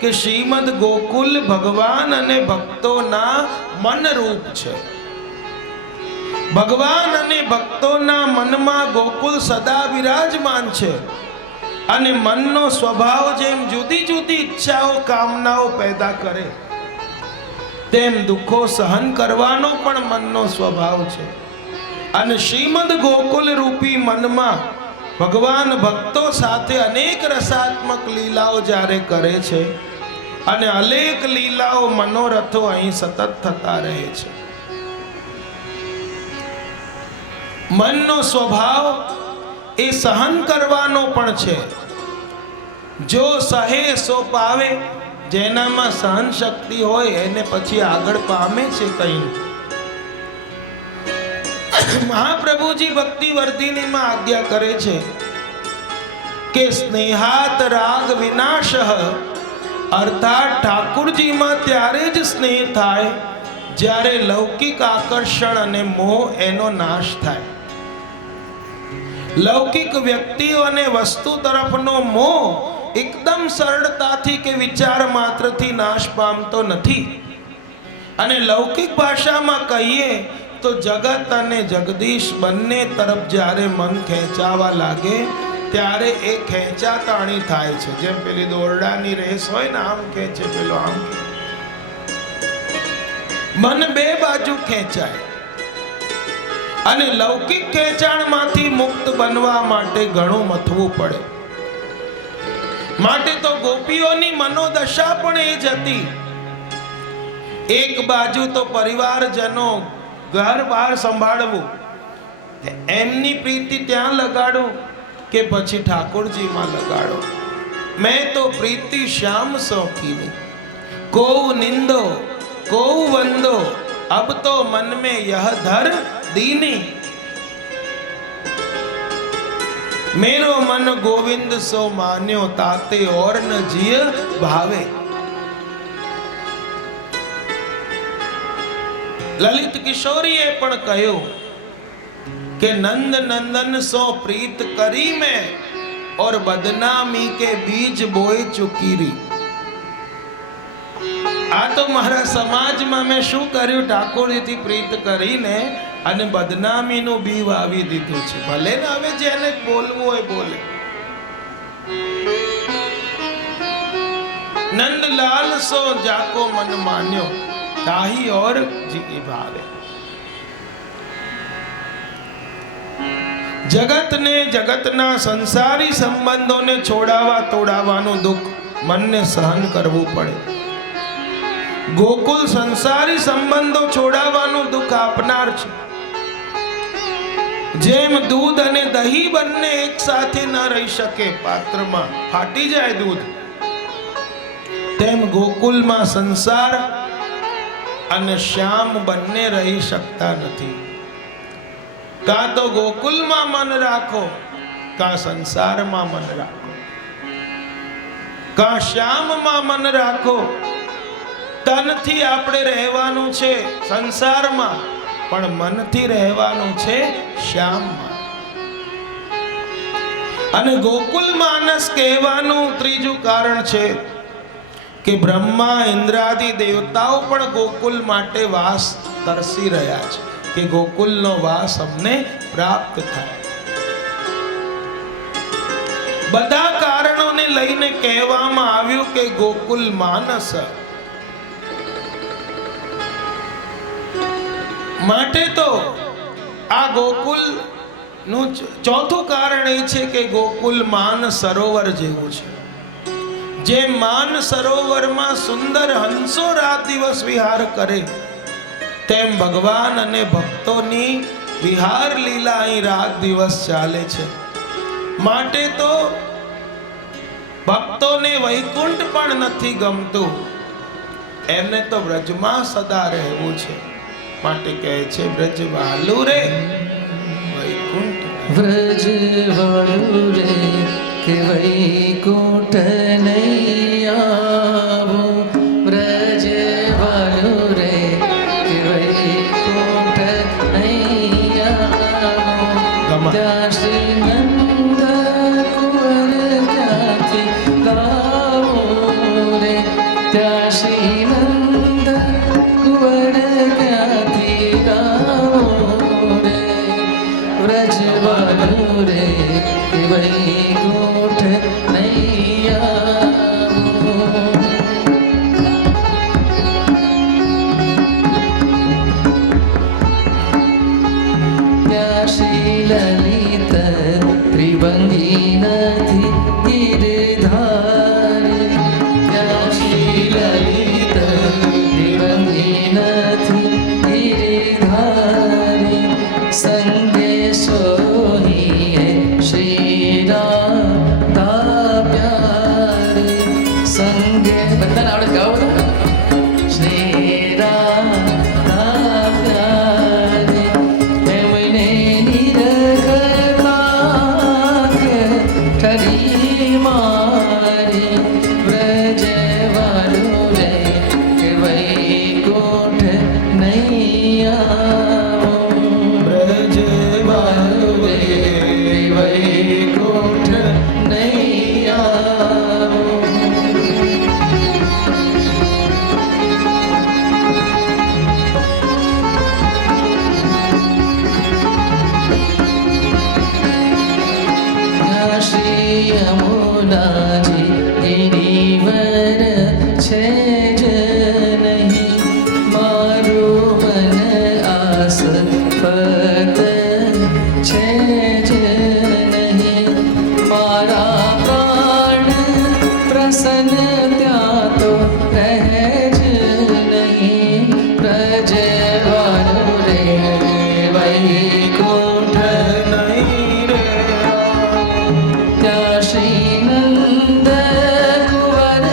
કે શ્રીમદ ગોકુલ ભગવાન અને ભક્તોના મનરૂપ છે. ભગવાન અને ભક્તોના મનમાં ગોકુલ સદા વિરાજમાન છે. અને મનનો સ્વભાવ જેમ જુદી જુદી ઈચ્છાઓ કામનાઓ પેદા કરે, તેમ દુઃખો સહન કરવાનો પણ મનનો સ્વભાવ છે. અને શ્રીમદ ગોકુલ રૂપી મનમાં ભગવાન ભક્તો સાથે અનેક રસાત્મક લીલાઓ જ્યારે કરે છે, અને અનેક લીલાઓ મનોરથો અહીં સતત થતા રહે છે. મનનો સ્વભાવ એ સહન કરવાનો પણ છે. જો સહે સો પાવે. જેનામાં સહન શક્તિ હોય એને પછી આગળ પામે છે કઈ. મહાપ્રભુજી ભક્તિ વર્ધિનીમાં આજ્ઞા કરે છે કે સ્નેહાત રાગ વિનાશ. અર્થાત ઠાકુરજીમાં ત્યારે જ સ્નેહ થાય જ્યારે લૌકિક આકર્ષણ અને મોહ એનો નાશ થાય. લૌકિક વ્યક્તિઓ અને વસ્તુ તરફનો મોહ એકદમ સરળતાથી કે વિચાર માત્રથી નાશ પામતો નથી. અને લૌકિક ભાષામાં કહીએ તો જગત અને જગદીશ બંને તરફ જ્યારે મન ખેંચાવા લાગે ત્યારે એ ખેંચાતાણી થાય છે. જેમ પેલી દોરડાની રેસ હોય ને, આમ ખેંચે પેલો આમ. મન બે બાજુ ખેંચાય. અને લૌકિક ખેંચાણમાંથી મુક્ત બનવા માટે ઘણું મથવું પડે. માટે તો ગોપીઓની મનોદશા પણ એ જ હતી. એક બાજુ તો પરિવારજનો, ઘર બહાર સંભાળવું, એમની પ્રીતિ ત્યાં લગાડો કે પછી ઠાકોરજીમાં લગાડો. મેં તો પ્રીતિ શ્યામ સૌખીની, કો નિંદો કો વંદો, અબ તો મન में यह धर दीनी. मेरो मन गोविंद सो मान्यो, ताते और न जिय भावे. લલિત કિશોરીએ પણ કહ્યું કે નંદ નંદન સો પ્રીત કરી મેં, और बदनामी के बीज बोए चुकी री. આ તો મારા સમાજમાં મેં શું કર્યું, ઠાકોરજીથી પ્રીત કરીને અને બદનામીનું બી વાવી દીધું છે. ભલે ને હવે જેને બોલવું હોય બોલે. નંદલાલ સો જાકો મન માન્યો, તાહી ઓર જી ભાવે. જગતને, જગતના સંસારી સંબંધોને છોડાવવા તોડાવવાનું દુઃખ મનને સહન કરવું પડે. ગોકુલ સંસારી સંબંધો છોડાવવાનું દુઃખ આપનાર છે. જેમ દૂધ અને દહીં બંને એક સાથે ન રહી શકે, પાત્રમાં ફાટી જાય દૂધ, તેમ ગોકુલમાં સંસાર અને શ્યામ બંને રહી શકતા નથી. કાં તો ગોકુલમાં મન રાખો, કાં સંસારમાં મન રાખો, કાં શ્યામમાં મન રાખો. તનથી આપણે રહેવાનું છે સંસારમાં, પણ મનથી રહેવાનું છે શ્યામમાં. અને ગોકુલ માનસ કહેવાનું ત્રીજું કારણ છે કે બ્રહ્મા ઇન્દ્રાદિ દેવતાઓ પણ ગોકુલ માટે વાસ તરસી રહ્યા છે કે ગોકુલનો વાસ અમને પ્રાપ્ત થાય. બધા કારણોને લઈને કહેવામાં આવ્યું કે ગોકુલ માનસ. માટે તો આ ગોકુલ નું ચોથું કારણ એ છે કે ગોકુલ માન સરોવર જેવું છે. જે માન સરોવરમાં સુંદર હંસો રાત દિવસ વિહાર કરે, તેમ ભગવાન અને ભક્તોની વિહાર લીલા અહીં રાત દિવસ ચાલે છે. માટે તો ભક્તોને વૈકુંઠ પણ નથી ગમતું, એમને તો વ્રજમાં સદા રહેવું છે. માટે કહે છે બ્રજ વાલુ રે વૈકુંઠ વ્રજ વાળું રે કે વૈકુંઠ નહીં આવું, વ્રજ વાળું રે કે વૈકુંઠ નહીં આવું, ત્યાં શ્રી નંદ કુંવર ક્યાંથી લાવું રે, ત્યાં શ્રી નંદ કુંવર ક્યાંથી લાવું રે, વ્રજ વાળું રે કે વૈકુંઠ નહીં આવું. ત્યાં શ્રી લલિત ત્રિભંગી નથી ગિરધારી, ત્યાં શ્રી લલિત ત્રિભંગી નથી ગિરધારી, સંગે સોહીએ શ્રી રાધા પ્યારી, સંગે બધાને આવડે ગાઓ તો શ્રી રાધા પ્યારી, એમને નિરખતા ઠરી મારી, વ્રજ વાળું રે કે વૈકુંઠ નહીં આવું, બ્રજ વાલુ રે વૈકુંઠ નહીં આવું. ત્યાં શ્રી યમુનાજી ગિરિવર છે જ નહીં, મારું મન આસ ફત છે જ નહીં, મારા પ્રાણ પ્રસન્ન ત્યાં તો રહે જ નહીં, વ્રજ વાળું રે વૈકુંઠ નહીં રે ત્યાં શ્રી નંદ કુંવર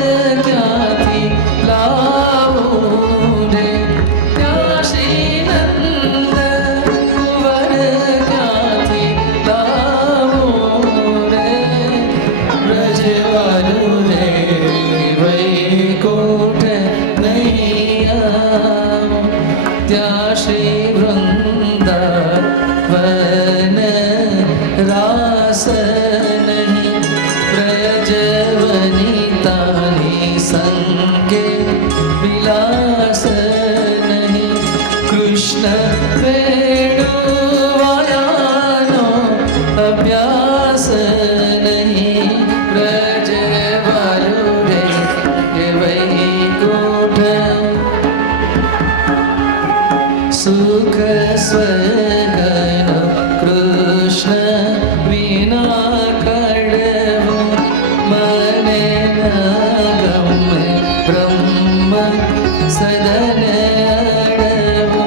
ક્યાંથી લાવું રે, ત્યાં શ્રી નંદ કુંવર ક્યાંથી લાવું રે, વ્રજ વાળું રે વૈકુંઠ નહીં આવું, ત્યાં શ્રી વૃંદાવન રાસ નહીં, વ્રજ વનિતાની સંગે વિલાસ નહીં, કૃષ્ણ વેણુવાયાનો અભ્યાસ નહીં, વ્રજ વાળું રે કે વૈકુંઠ સુખ સ્વર્ગનો કૃષ્ણ વિના કડવો, મને ન ગમે બ્રહ્મ સદન અડવો,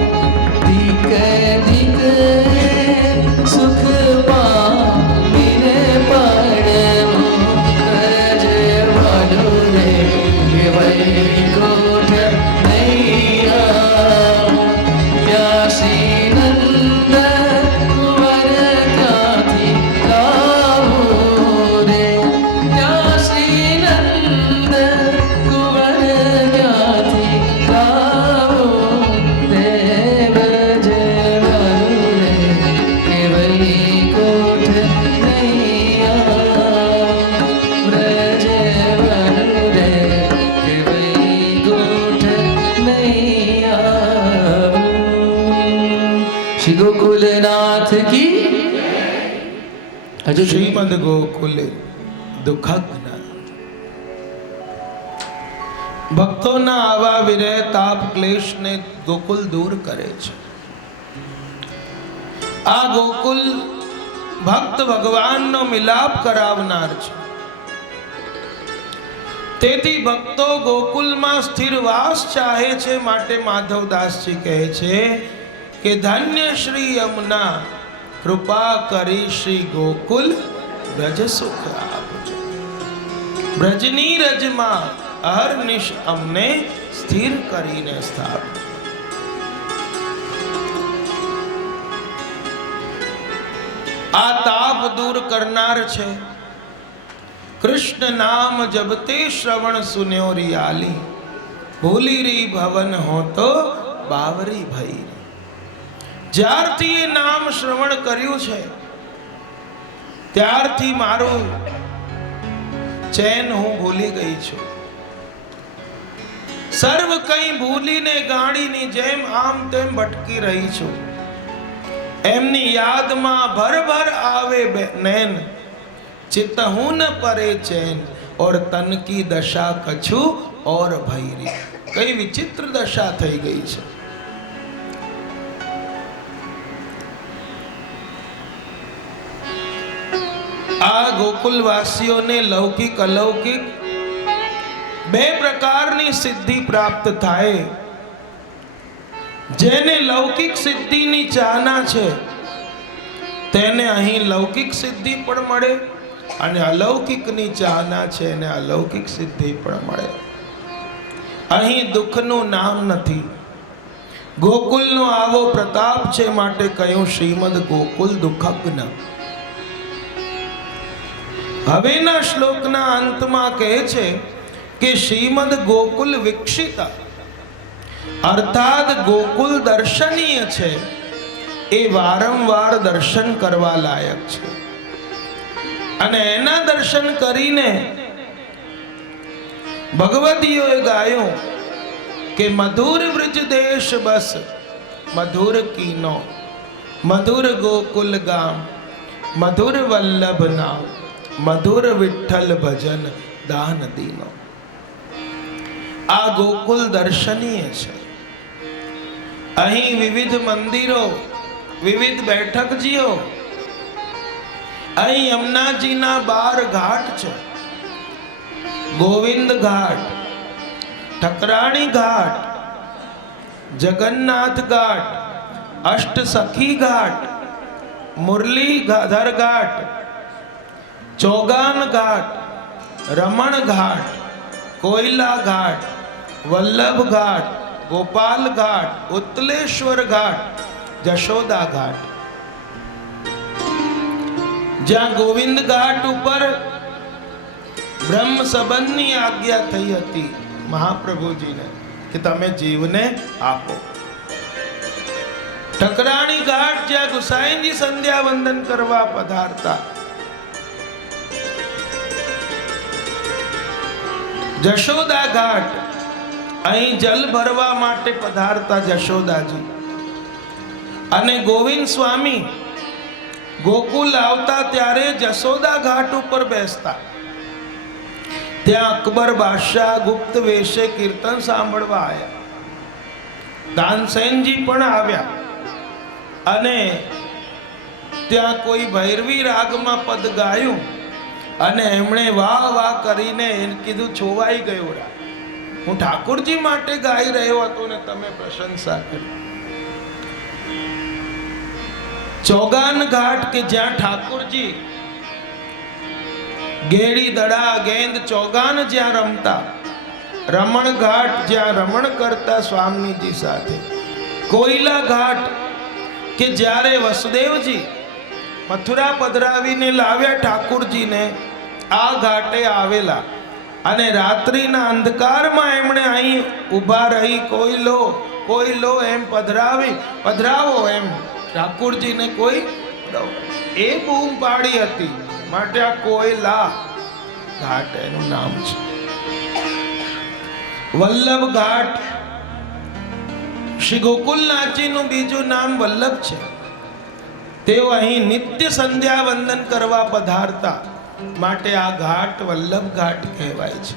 ધીક ધીક સુખ પામીને પડવો, વ્રજ વાળું રે કે વૈકુંઠ નહીં આવું, ત્યાં શ્રી નંદ કુંવર ક્યાંથી લાવું રે, ત્યાં શ્રી નંદ કુંવર ક્યાંથી લાવું રે, વ્રજ વાળું રે કે વૈકુંઠ નહીં આવું, વ્રજ વાળું રે કે વૈકુંઠ નહીં આવું. શ્રી ગોકુલનાથ કી હજુ શ્રીમદ ગોકુલે દુઃખજ્ઞ ભક્તોના આવા વિરહ તાપ ક્લેશને ગોકુલ દૂર કરે છે. આ ગોકુલ ભક્ત ભગવાનનો મિલાપ કરાવનાર છે. તેથી ભક્તો ગોકુલમાં સ્થિર વાસ ચાહે છે. માટે માધવદાસજી કહે છે કે ધન્ય શ્રી યમુના કૃપા કરી શ્રી ગોકુલ બ્રજ સુખ આપજો. બ્રજની રજમાં અહર્નિશ અમને સ્થિર કરીને સ્થાપજો. આ તાપ દૂર કરનાર છે. કૃષ્ણ નામ જબતે શ્રવણ સુન્યો રિયાલી, ભૂલી રી ભવન હો તો બાવરી ભઈ. જ્યારથી એ નામ શ્રવણ કર્યું છે ત્યારથી મારું ચેન હું ભૂલી ગઈ છું. સર્વ કંઈ ભૂલીને ગાડીની જેમ આમ તેમ ભટકી રહી છું. એમની યાદમાં ભર આવે નૈન, ચિત્ત હું ન પરે ચैन, और तन की दशा कछु और भैरी. कई विचित्र दशा થઈ ગઈ છે. આ ગોકુલવાસીઓને લૌકિક અલૌકિક બે પ્રકારની સિદ્ધિ પ્રાપ્ત થાય. જેને લૌકિક સિદ્ધિની ચાહના છે તેને અહીં લૌકિક સિદ્ધિ પણ મળે, અને અલૌકિકની ચાહના છે એને અલૌકિક સિદ્ધિ પણ મળે. અહીં દુઃખનું નામ નથી. ગોકુલનો આવો પ્રતાપ છે માટે કહ્યું શ્રીમદ ગોકુલ દુઃખજ્ઞ. હવેના શ્લોકના અંતમાં કહે છે કે શ્રીમદ ગોકુલ વિકસિતા, અર્થાત ગોકુલ દર્શનીય છે, એ વારંવાર દર્શન કરવા લાયક છે. અને એના દર્શન કરીને ભગવદીઓએ ગાયું કે મધુર બ્રજ દેશ બસ મધુર કીનો, મધુર ગોકુલ ગામ, મધુર વલ્લભ નામ, મધુર વિઠ્ઠલ ભજન દાન દીનો. આ ગોકુલ દર્શનીય છે. અહીં વિવિધ મંદિરો, વિવિધ બેઠકજીઓ, અહીં યમુનાજીના 12 ઘાટ છે. ગોવિંદ ઘાટ, ઠકરાણી ઘાટ, જગન્નાથ ઘાટ, અષ્ટ સખી ઘાટ, મુરલીધર ઘાટ, ચોગાન ઘાટ, રમણ ઘાટ, કોયલા ઘાટ, વલ્લભ ઘાટ, ગોપાલ ઘાટ, ઉત્તલેશ્વર ઘાટ, જશોદા ઘાટ. જ્યાં ગોવિંદ ઘાટ ઉપર બ્રહ્મ સંબંધની આજ્ઞા થઈ હતી મહાપ્રભુજીને કે તમે જીવને આપો. ઠકરાણી ઘાટ જ્યાં ગુસાઈજી સંધ્યા વંદન કરવા પધારતા. જશોદા ઘાટ અહીં જલ ભરવા માટે પધારતા જશોદાજી. અને ગોવિંદ સ્વામી ગોકુલ આવતા ત્યારે જશોદા ઘાટ ઉપર બેસતા. ત્યાં અકબર બાદશાહ ગુપ્ત વેશે કીર્તન સાંભળવા આવ્યા. તાનસેનજી પણ આવ્યા. અને ત્યાં કોઈ ભૈરવી રાગમાં પદ ગાયું અને એમણે વાહ વાહ કરીને કીધું છોવાઈ ગયો રાગ, હું ઠાકોરજી માટે ગાઈ રહ્યો હતો ને તમે પ્રશંસા કરી. ચોગાન ઘાટ કે જ્યાં ઠાકોરજી ગેડી દડા ગેંદ ચોગાન જ્યાં રમતા. રમણ ઘાટ જ્યાં રમણ કરતા સ્વામીજી સાથે. કોયલા ઘાટ કે જ્યારે વસુદેવજી મથુરા પધરાવીને લાવ્યા ઠાકોરજીને, આ ઘાટે આવેલા. અને રાત્રિના અંધકારમાં એમણે અહીં ઊભા રહી કોયલો કોયલો એમ પધરાવો એમ ઠાકોરજીને કોઈ એ બૂમ પાડી હતી. માટે આ કોયલા ઘાટ એનું નામ છે. વલ્લભ ઘાટ, શ્રી ગોકુલનાથજીનું બીજું નામ વલ્લભ છે. તેઓ અહીં નિત્ય સંધ્યા વંદન કરવા પધારતા માટે આ ઘાટ વલ્લભ ઘાટ કહેવાય છે.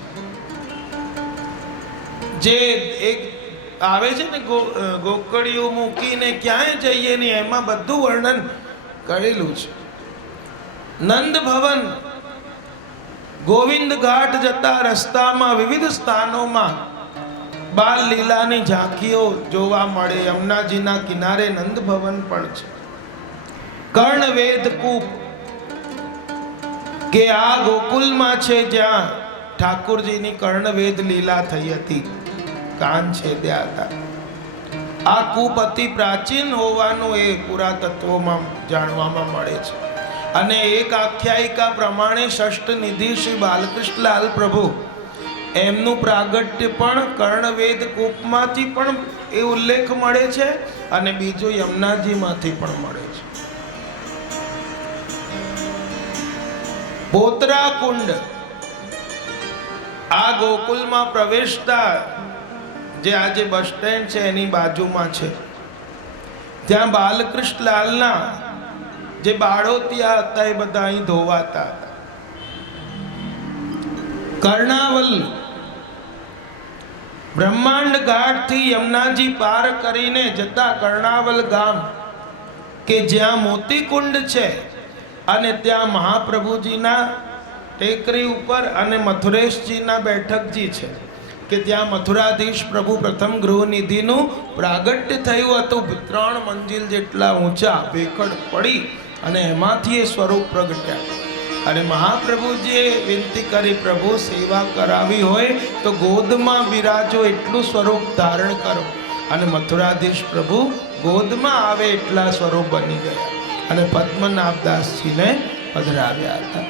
જે એક આવે છે ને ગોકળીઓ મૂકીને ક્યાંય જઈએ ને એમાં બધું વર્ણન કરેલું છે. નંદ ભવન, ગોવિંદ ઘાટ જતા રસ્તામાં વિવિધ સ્થાનોમાં બાલ લીલાની ઝાંખીઓ જોવા મળે. યમુનાજીના કિનારે નંદ ભવન પણ છે. કર્ણવેદ કૂપ કે આ ગોકુલમાં છે જ્યાં ઠાકોરજીની કર્ણવેદ લીલા થઈ હતી. કાન છેદ્યા હતા. આ કૂપ અતિ પ્રાચીન હોવાનું એ પુરાતત્વમાં જાણવામાં મળે છે. અને એક આખ્યાયિકા પ્રમાણે ષષ્ઠ નિધિ શ્રી બાલકૃષ્ણલાલ પ્રભુ એમનું પ્રાગટ્ય પણ કર્ણવેદ કૂપમાંથી પણ એ ઉલ્લેખ મળે છે અને બીજો યમુનાજીમાંથી પણ મળે છે. પોતરા કુંડ આ ગોકુલમાં પ્રવેશતા જે આજે બસ સ્ટેન્ડ છે એની બાજુમાં છે. ત્યાં બાલકૃષ્ણલાલના જે બાળોતિયા હતા એ બધા અહીં ધોવાતા હતા. કર્ણાવલ બ્રહ્માંડ ઘાટથી યમુનાજી પાર કરીને જતા કર્ણાવલ ગામ કે જ્યાં મોતીકુંડ છે અને ત્યાં મહાપ્રભુજીના ટેકરી ઉપર અને મથુરેશજીના બેઠકજી છે કે ત્યાં મથુરાધીશ પ્રભુ પ્રથમ ગૃહનિધિનું પ્રાગટ્ય થયું હતું. 3 મંજિલ જેટલા ઊંચા ભેખડ પડી અને એમાંથી એ સ્વરૂપ પ્રગટ્યા. અને મહાપ્રભુજીએ વિનંતી કરી, પ્રભુ સેવા કરાવી હોય તો ગોદમાં બિરાજો, એટલું સ્વરૂપ ધારણ કરો. અને મથુરાધીશ પ્રભુ ગોદમાં આવે એટલા સ્વરૂપ બની ગયા અને પદ્મનાભદાસજીને પધરાવ્યા હતા.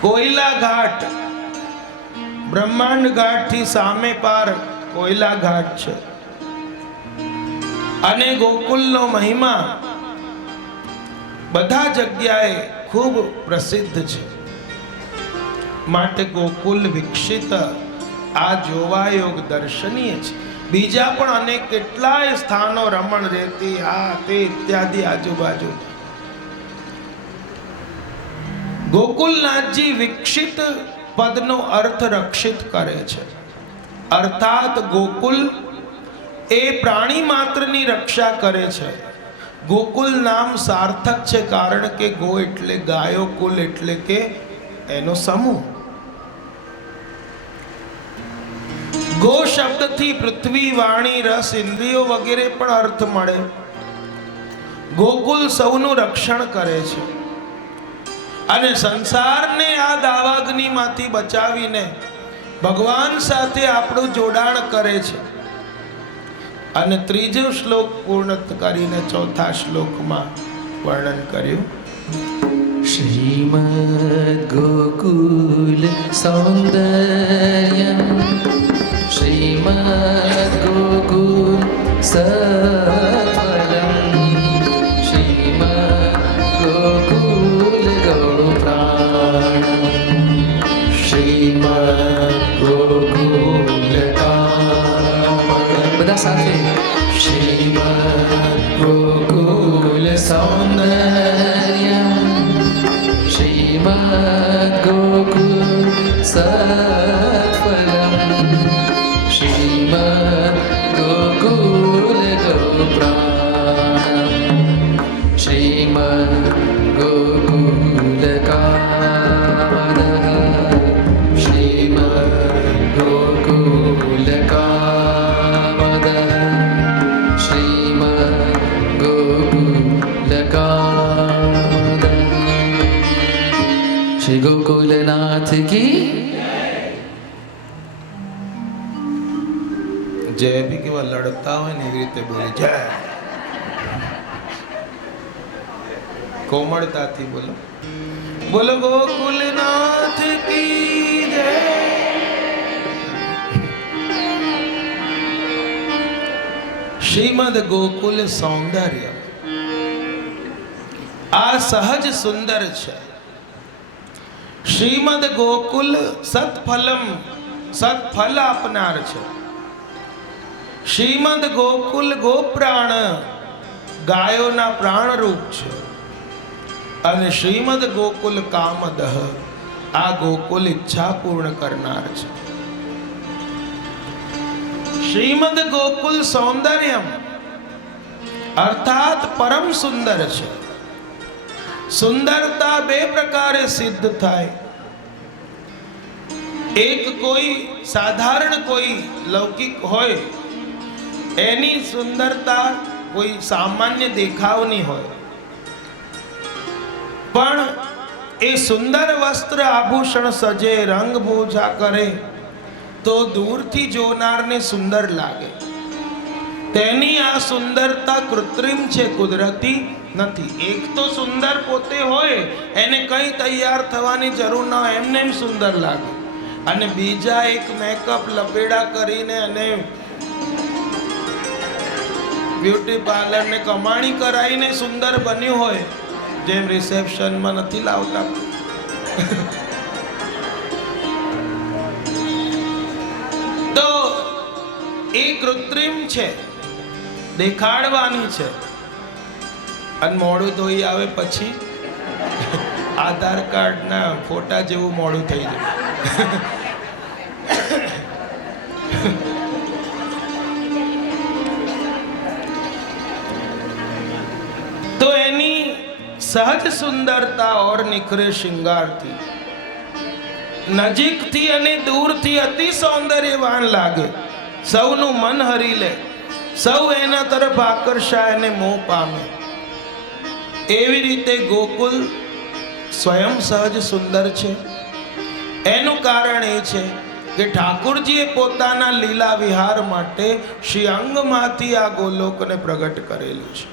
કોયલા ઘાટ બ્રહ્માંડ ઘાટ થી સામે પાર કોયલા ઘાટ છે અને ગોકુલનો મહિમા બધા જગ્યાએ ખૂબ પ્રસિદ્ધ છે. માટે ગોકુલ વિકસિત આ જોવા યોગ દર્શનીય છે. બીજા પણ અનેક કેટલાય સ્થાનો રમણ રેતી આ તે ઇત્યાદિ આજુબાજુ. ગોકુલનાથજી વિકસિત પદનો અર્થ રક્ષિત કરે છે. અર્થાત ગોકુલ એ પ્રાણી માત્રની રક્ષા કરે છે. ગોકુલ નામ સાર્થક છે કારણ કે ગો એટલે ગાયો, કુલ એટલે કે એનો સમૂહ. ગો શબ્દથી પૃથ્વી, વાણી, રસ, ઇન્દ્રિયો વગેરે પણ અર્થ મળે. ગોકુલ સૌનું રક્ષણ કરે છે અને સંસારને આ દાવાગ્નિમાંથી બચાવીને ભગવાન સાથે આપણું જોડાણ કરે છે. અને ત્રીજો શ્લોક પૂર્ણ કરીને ચોથા શ્લોકમાં વર્ણન કર્યું. શ્રીમદ ગોકુલ સૌંદર્યમ શ્રીમદ ગોકુલ સત્વરમ શ્રીમદ ગોકુલ ગોપ્રાણમ શ્રીમદ ગોકુલ બધા સાથે શ્રીમદ ગોકુલ સૌંદર્યમ શ્રીમદ ગોકુલ સત્ફલમ શ્રીમદ ગોકુલ ગોપ્રાણમ શ્રીમદ ગોકુલ કામદઃ શ્રીમદ ગોકુલ કામદઃ શ્રીમદ ગોકુલ કામદઃ. શ્રી ગોકુલનાથ કી જય બી કેવા લડતા હોય ને એવી રીતે બોલે જય. કોમળતાથી બોલો. બોલો ગોકુલનાથ કી જય. શ્રીમદ ગોકુલ સૌંદર્ય આ સહજ સુંદર છે. શ્રીમદ ગોકુલ સત્ફલમ સત્ફલ આપનાર છે. શ્રીમદ ગોકુલ ગોપ્રાણ ગાયોના પ્રાણરૂપ છે. અને શ્રીમદ ગોકુલ કામદઃ આ ગોકુલ ઈચ્છા પૂર્ણ કરનાર છે. શ્રીમદ ગોકુલ સૌંદર્યમ અર્થાત પરમ સુંદર છે. સુંદરતા બે પ્રકારે સિદ્ધ થાય. એક કોઈ સાધારણ કોઈ લૌકિક હોય એની સુંદરતા કોઈ સામાન્ય દેખાવની હોય, પણ એ સુંદર વસ્ત્ર આભૂષણ સજે, રંગભૂષા કરે તો દૂરથી જોનારને સુંદર લાગે. તેની આ સુંદરતા કૃત્રિમ છે, કુદરતી નથી. એક તો સુંદર પોતે હોય, એને કઈ તૈયાર થવાની જરૂર ન હોય, એમને એમ સુંદર લાગે. અને બીજા એક મેકઅપ લપેડા કરીને અને બ્યુટી પાર્લર ને કમાણી કરાવીને સુંદર બન્યું હોય, જેમ રિસેપ્શનમાં નથી લાવતા. તો એ કૃત્રિમ છે, દેખાડવાની છે. અને મોડું ધોઈ આવે પછી આધાર કાર્ડના ફોટા જેવું મોડું થઈ જાય. તો એની સહજ સુંદરતા ઓર નિખરે શ્રૃંગારથી. નજીકથી અને દૂરથી અતિ સૌંદર્યવાન લાગે, સૌનું મન હરી લે, સૌ એના તરફ આકર્ષાય અને મોહ પામે. એવી રીતે ગોકુલ સ્વયં સહજ સુંદર છે. એનું કારણ એ છે કે ઠાકુરજીએ પોતાના લીલા વિહાર માટે શ્રી અંગમાંથી આ ગોલોકને પ્રગટ કરેલું છે.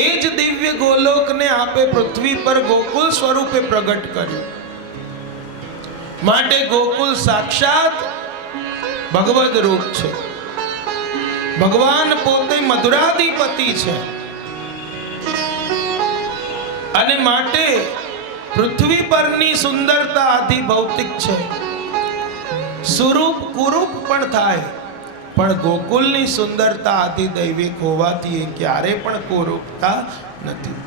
એ જ દિવ્ય ગોલોકને આપે પૃથ્વી પર ગોકુલ સ્વરૂપે પ્રગટ કર્યું. માટે ગોકુલ સાક્ષાત ભગવદ રૂપ છે. ભગવાન પોતે મધુરાધિપતિ છે. અને માટે પૃથ્વી પરની સુંદરતા આધિ ભૌતિક છે. સુરૂપ કુરૂપ પણ થાય, પણ ગોકુલની સુંદરતા આધિ દૈવિક હોવાથી એ ક્યારે પણ કુરૂપતા નથી.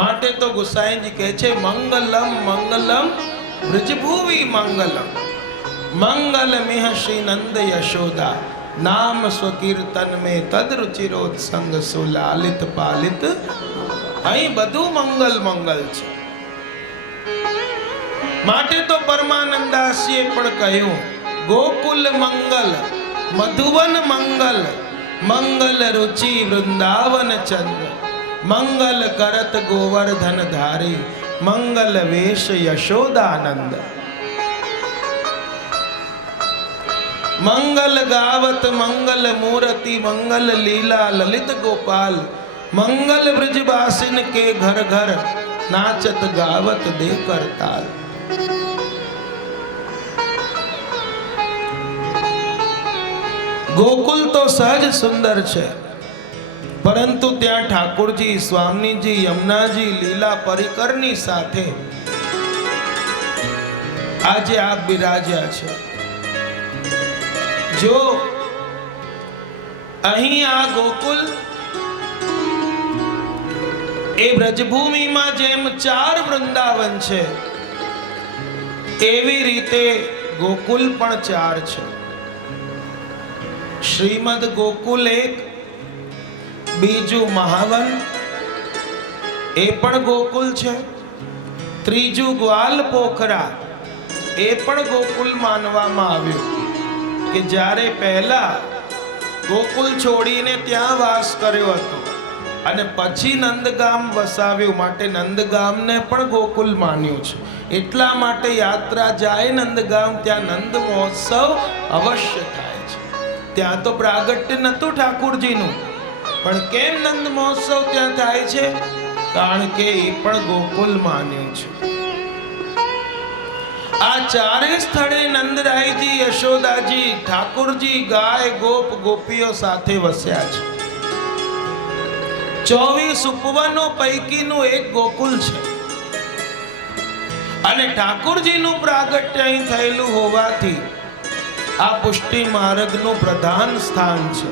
માટે તો ગુસાઈજી કહે છે, મંગલમ મંગલમ બ્રજભુવિ મંગલમ મંગલ મિહ શ્રી નંદ યશોદા નામ સ્વકીર્તન में તદ રુચિરોત્સંગ સુલાલિત પાલિત. અહીં બધું મંગલ મંગલ છે. માટે તો પરમાનંદાસીએ પણ કહ્યું, ગોકુલ મંગલ મધુવન મંગલ મંગલ રુચિ વૃંદાવન ચંદ્ર મંગલ કરત ગોવર્ધન ધારી મંગલ વેશ યશોદાનંદ. મંગલ ગાવત મંગલ મૂર્તિ મંગલ લીલા લલિત ગોપાલ મંગલ ब्रजवासिन के घर घर नाचत गावत दे करताल. ગોકુલ તો સહજ સુંદર છે, પરંતુ ત્યાં ઠાકોરજી, સ્વામીજી, યમુનાજી લીલા પરિકરની સાથે આજે આપ બિરાજ્યા છે. જો અહીં આ ગોકુલ એ બ્રજભૂમિમાં જેમ 4 વૃંદાવન છે, એવી રીતે ગોકુલ પણ 4 છે. શ્રીમદ ગોકુલ એક, બીજું મહાવન એ પણ ગોકુલ છે, ત્રીજું ગ્વાલ પોખરા એ પણ ગોકુલ માનવામાં આવ્યું. કે જ્યારે પહેલા ગોકુલ છોડીને ત્યાં વાસ કર્યો હતો અને પછી નંદગામ વસાવ્યું, માટે નંદગામને પણ ગોકુલ માન્યું છે. એટલા માટે યાત્રા જાય નંદગામ, ત્યાં નંદ મહોત્સવ અવશ્ય થાય છે. ત્યાં તો પ્રાગટ્ય નતું ઠાકુરજીનું, પણ કેમ નંદ મહોત્સવ ત્યાં થાય છે? કારણ કે એ પણ ગોકુલ માન્યું છે. આ 4 સ્થળે નંદરાયજી, યશોદાજી, ઠાકુરજી ગાય ગોપ ગોપીઓ સાથે વસ્યા છે. 24 ઉપવનો પૈકીનું એક ગોકુલ છે. અને ઠાકુરજીનું પ્રાગટ્ય અહીં થયેલું હોવાથી આ પુષ્ટિ માર્ગનું પ્રધાન સ્થાન છે.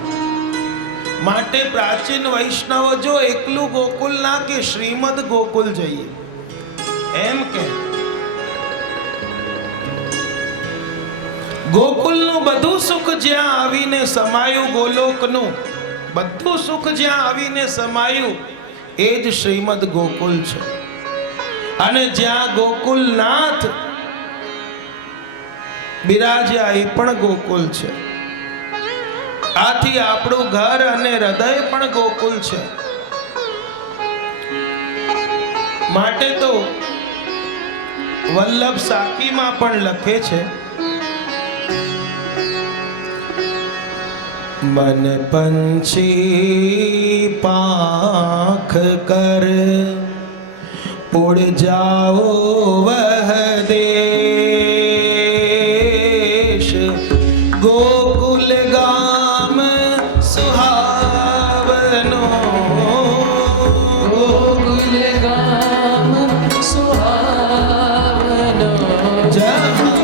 માટે પ્રાચીન વૈષ્ણવ જો એકલું ગોકુલ ના કે શ્રીમદ ગોકુલ જઈએ એમ કે ગોકુલનું બધું સુખ જ્યાં આવીને સમાયું, ગોલોકનું બધું સુખ જ્યાં આવીને સમાયું એ જ શ્રીમદ ગોકુલ છે. અને જ્યાં ગોકુલનાથ બિરાજ્યા એ પણ ગોકુલ છે. આથી આપણું ઘર અને હૃદય પણ ગોકુલ છે. માટે તો વલ્લભ સાખીમાં પણ લખે છે, मन पंछी पाख कर उड़ जाओ वह देश, गोकुल गाम सुहावनो। गोकुल गाम सुहावनो, जहाँ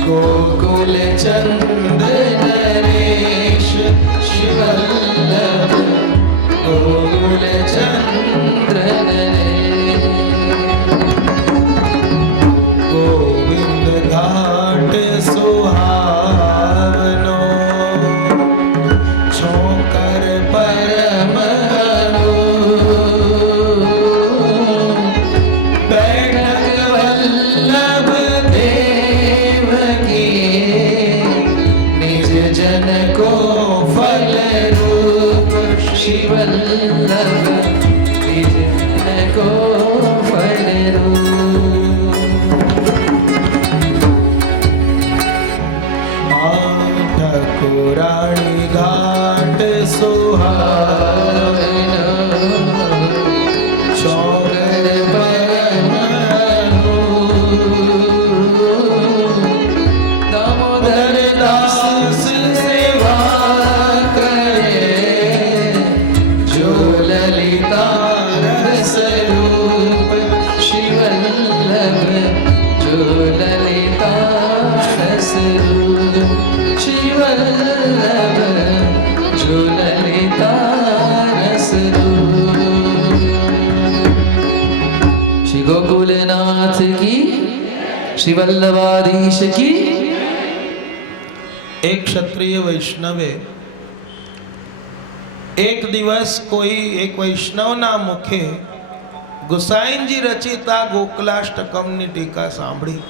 गोकुल चंद्र नरेश शिवल्लभ, गोकुल चंद्र नरेश। गोविंद घाट सुहावनो, छोकर परम बैठक वल्लभ देव की, निज जन को फल रूप शिवल्लभ, निज जन को फल रूप। ठाकुराणी घाट सुहावनो, छोकर परम दामोदर दास सेवा करे, जो ललिता रस रूप शिवल्लभ, जो ललिता रस रूप शिवल्लभ, जो ललिता रस रूप। श्री गोकुलनाथ की, श्री वल्लभाधीश की। એક ક્ષત્રિય વૈષ્ણવે એક દિવસ કોઈ એક વૈષ્ણવના મુખે ગુસાઈનજી રચિતા ગોકુલાષ્ટકમની ટીકા સાંભળી.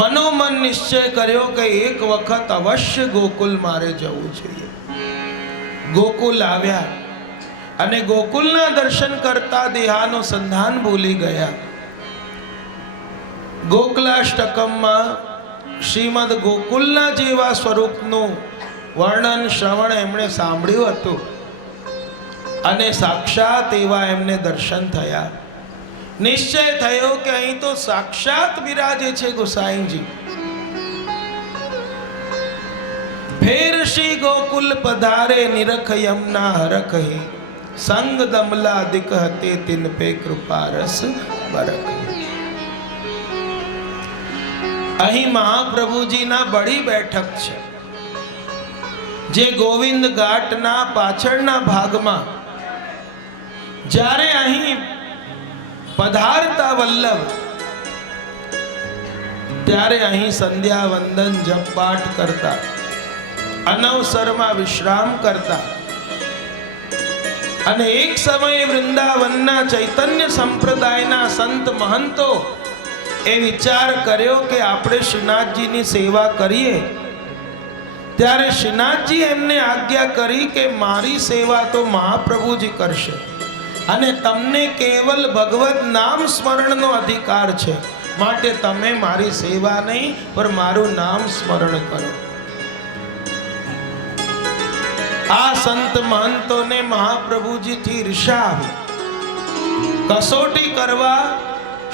મનોમન નિશ્ચય કર્યો કે એક વખત અવશ્ય ગોકુલ મારે જવું જોઈએ. ગોકુલ આવ્યા અને ગોકુલના દર્શન કરતા દેહાનું સંધાન ભૂલી ગયા. ગોકુલાષ્ટકમમાં શ્રીમદ ગોકુલના જેવા સ્વરૂપનું વર્ણન શ્રવણ એમણે સાંભળ્યું હતું અને સાક્ષાત એવા એમને દર્શન થયા. નિશ્ચય થયો કે અહીં તો સાક્ષાત બિરાજે છે ગુસાઈજી. ફેર શ્રી ગોકુલ પધારે નિરખ યમના હરખ હે, સંગ દમલા દિક હતે તિન પે કૃપા રસ બરખ. અહીં મહાપ્રભુજીના બડી બેઠક છે, જે ગોવિંદ ઘાટના પાછળના ભાગમાં જ્યારે અહીં પધારતા વલ્લભ, ત્યારે અહીં સંધ્યા વંદન જપ પાઠ કરતા, અનવસરમાં વિશ્રામ કરતા. અને એક સમયે વૃંદાવનના ચૈતન્ય સંપ્રદાયના સંત મહંતો એ વિચાર કર્યો કે આપણે શ્રીનાથજીની સેવા કરીએ. ત્યારે શ્રીનાથજી એમને આજ્ઞા કરી કે મારી સેવા તો મહાપ્રભુજી કરશે અને તમને કેવલ ભગવત નામ સ્મરણનો અધિકાર છે, માટે તમે મારી સેવા નહીં પણ મારું નામ સ્મરણ કરો. આ સંત મહંતોને મહાપ્રભુજીથી ઈર્ષા આવી. કસોટી કરવા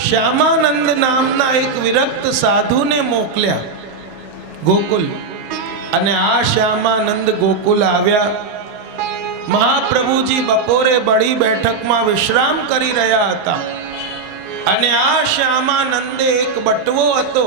શ્યામાનંદ નામના એક વિરક્ત સાધુને મોકલ્યા ગોકુલ. અને આ શ્યામાનંદ ગોકુલ આવ્યા. મહાપ્રભુજી બપોરે બડી બેઠકમાં વિશ્રામ કરી રહ્યા હતા અને આ શ્યામાનંદે એક બટવો હતો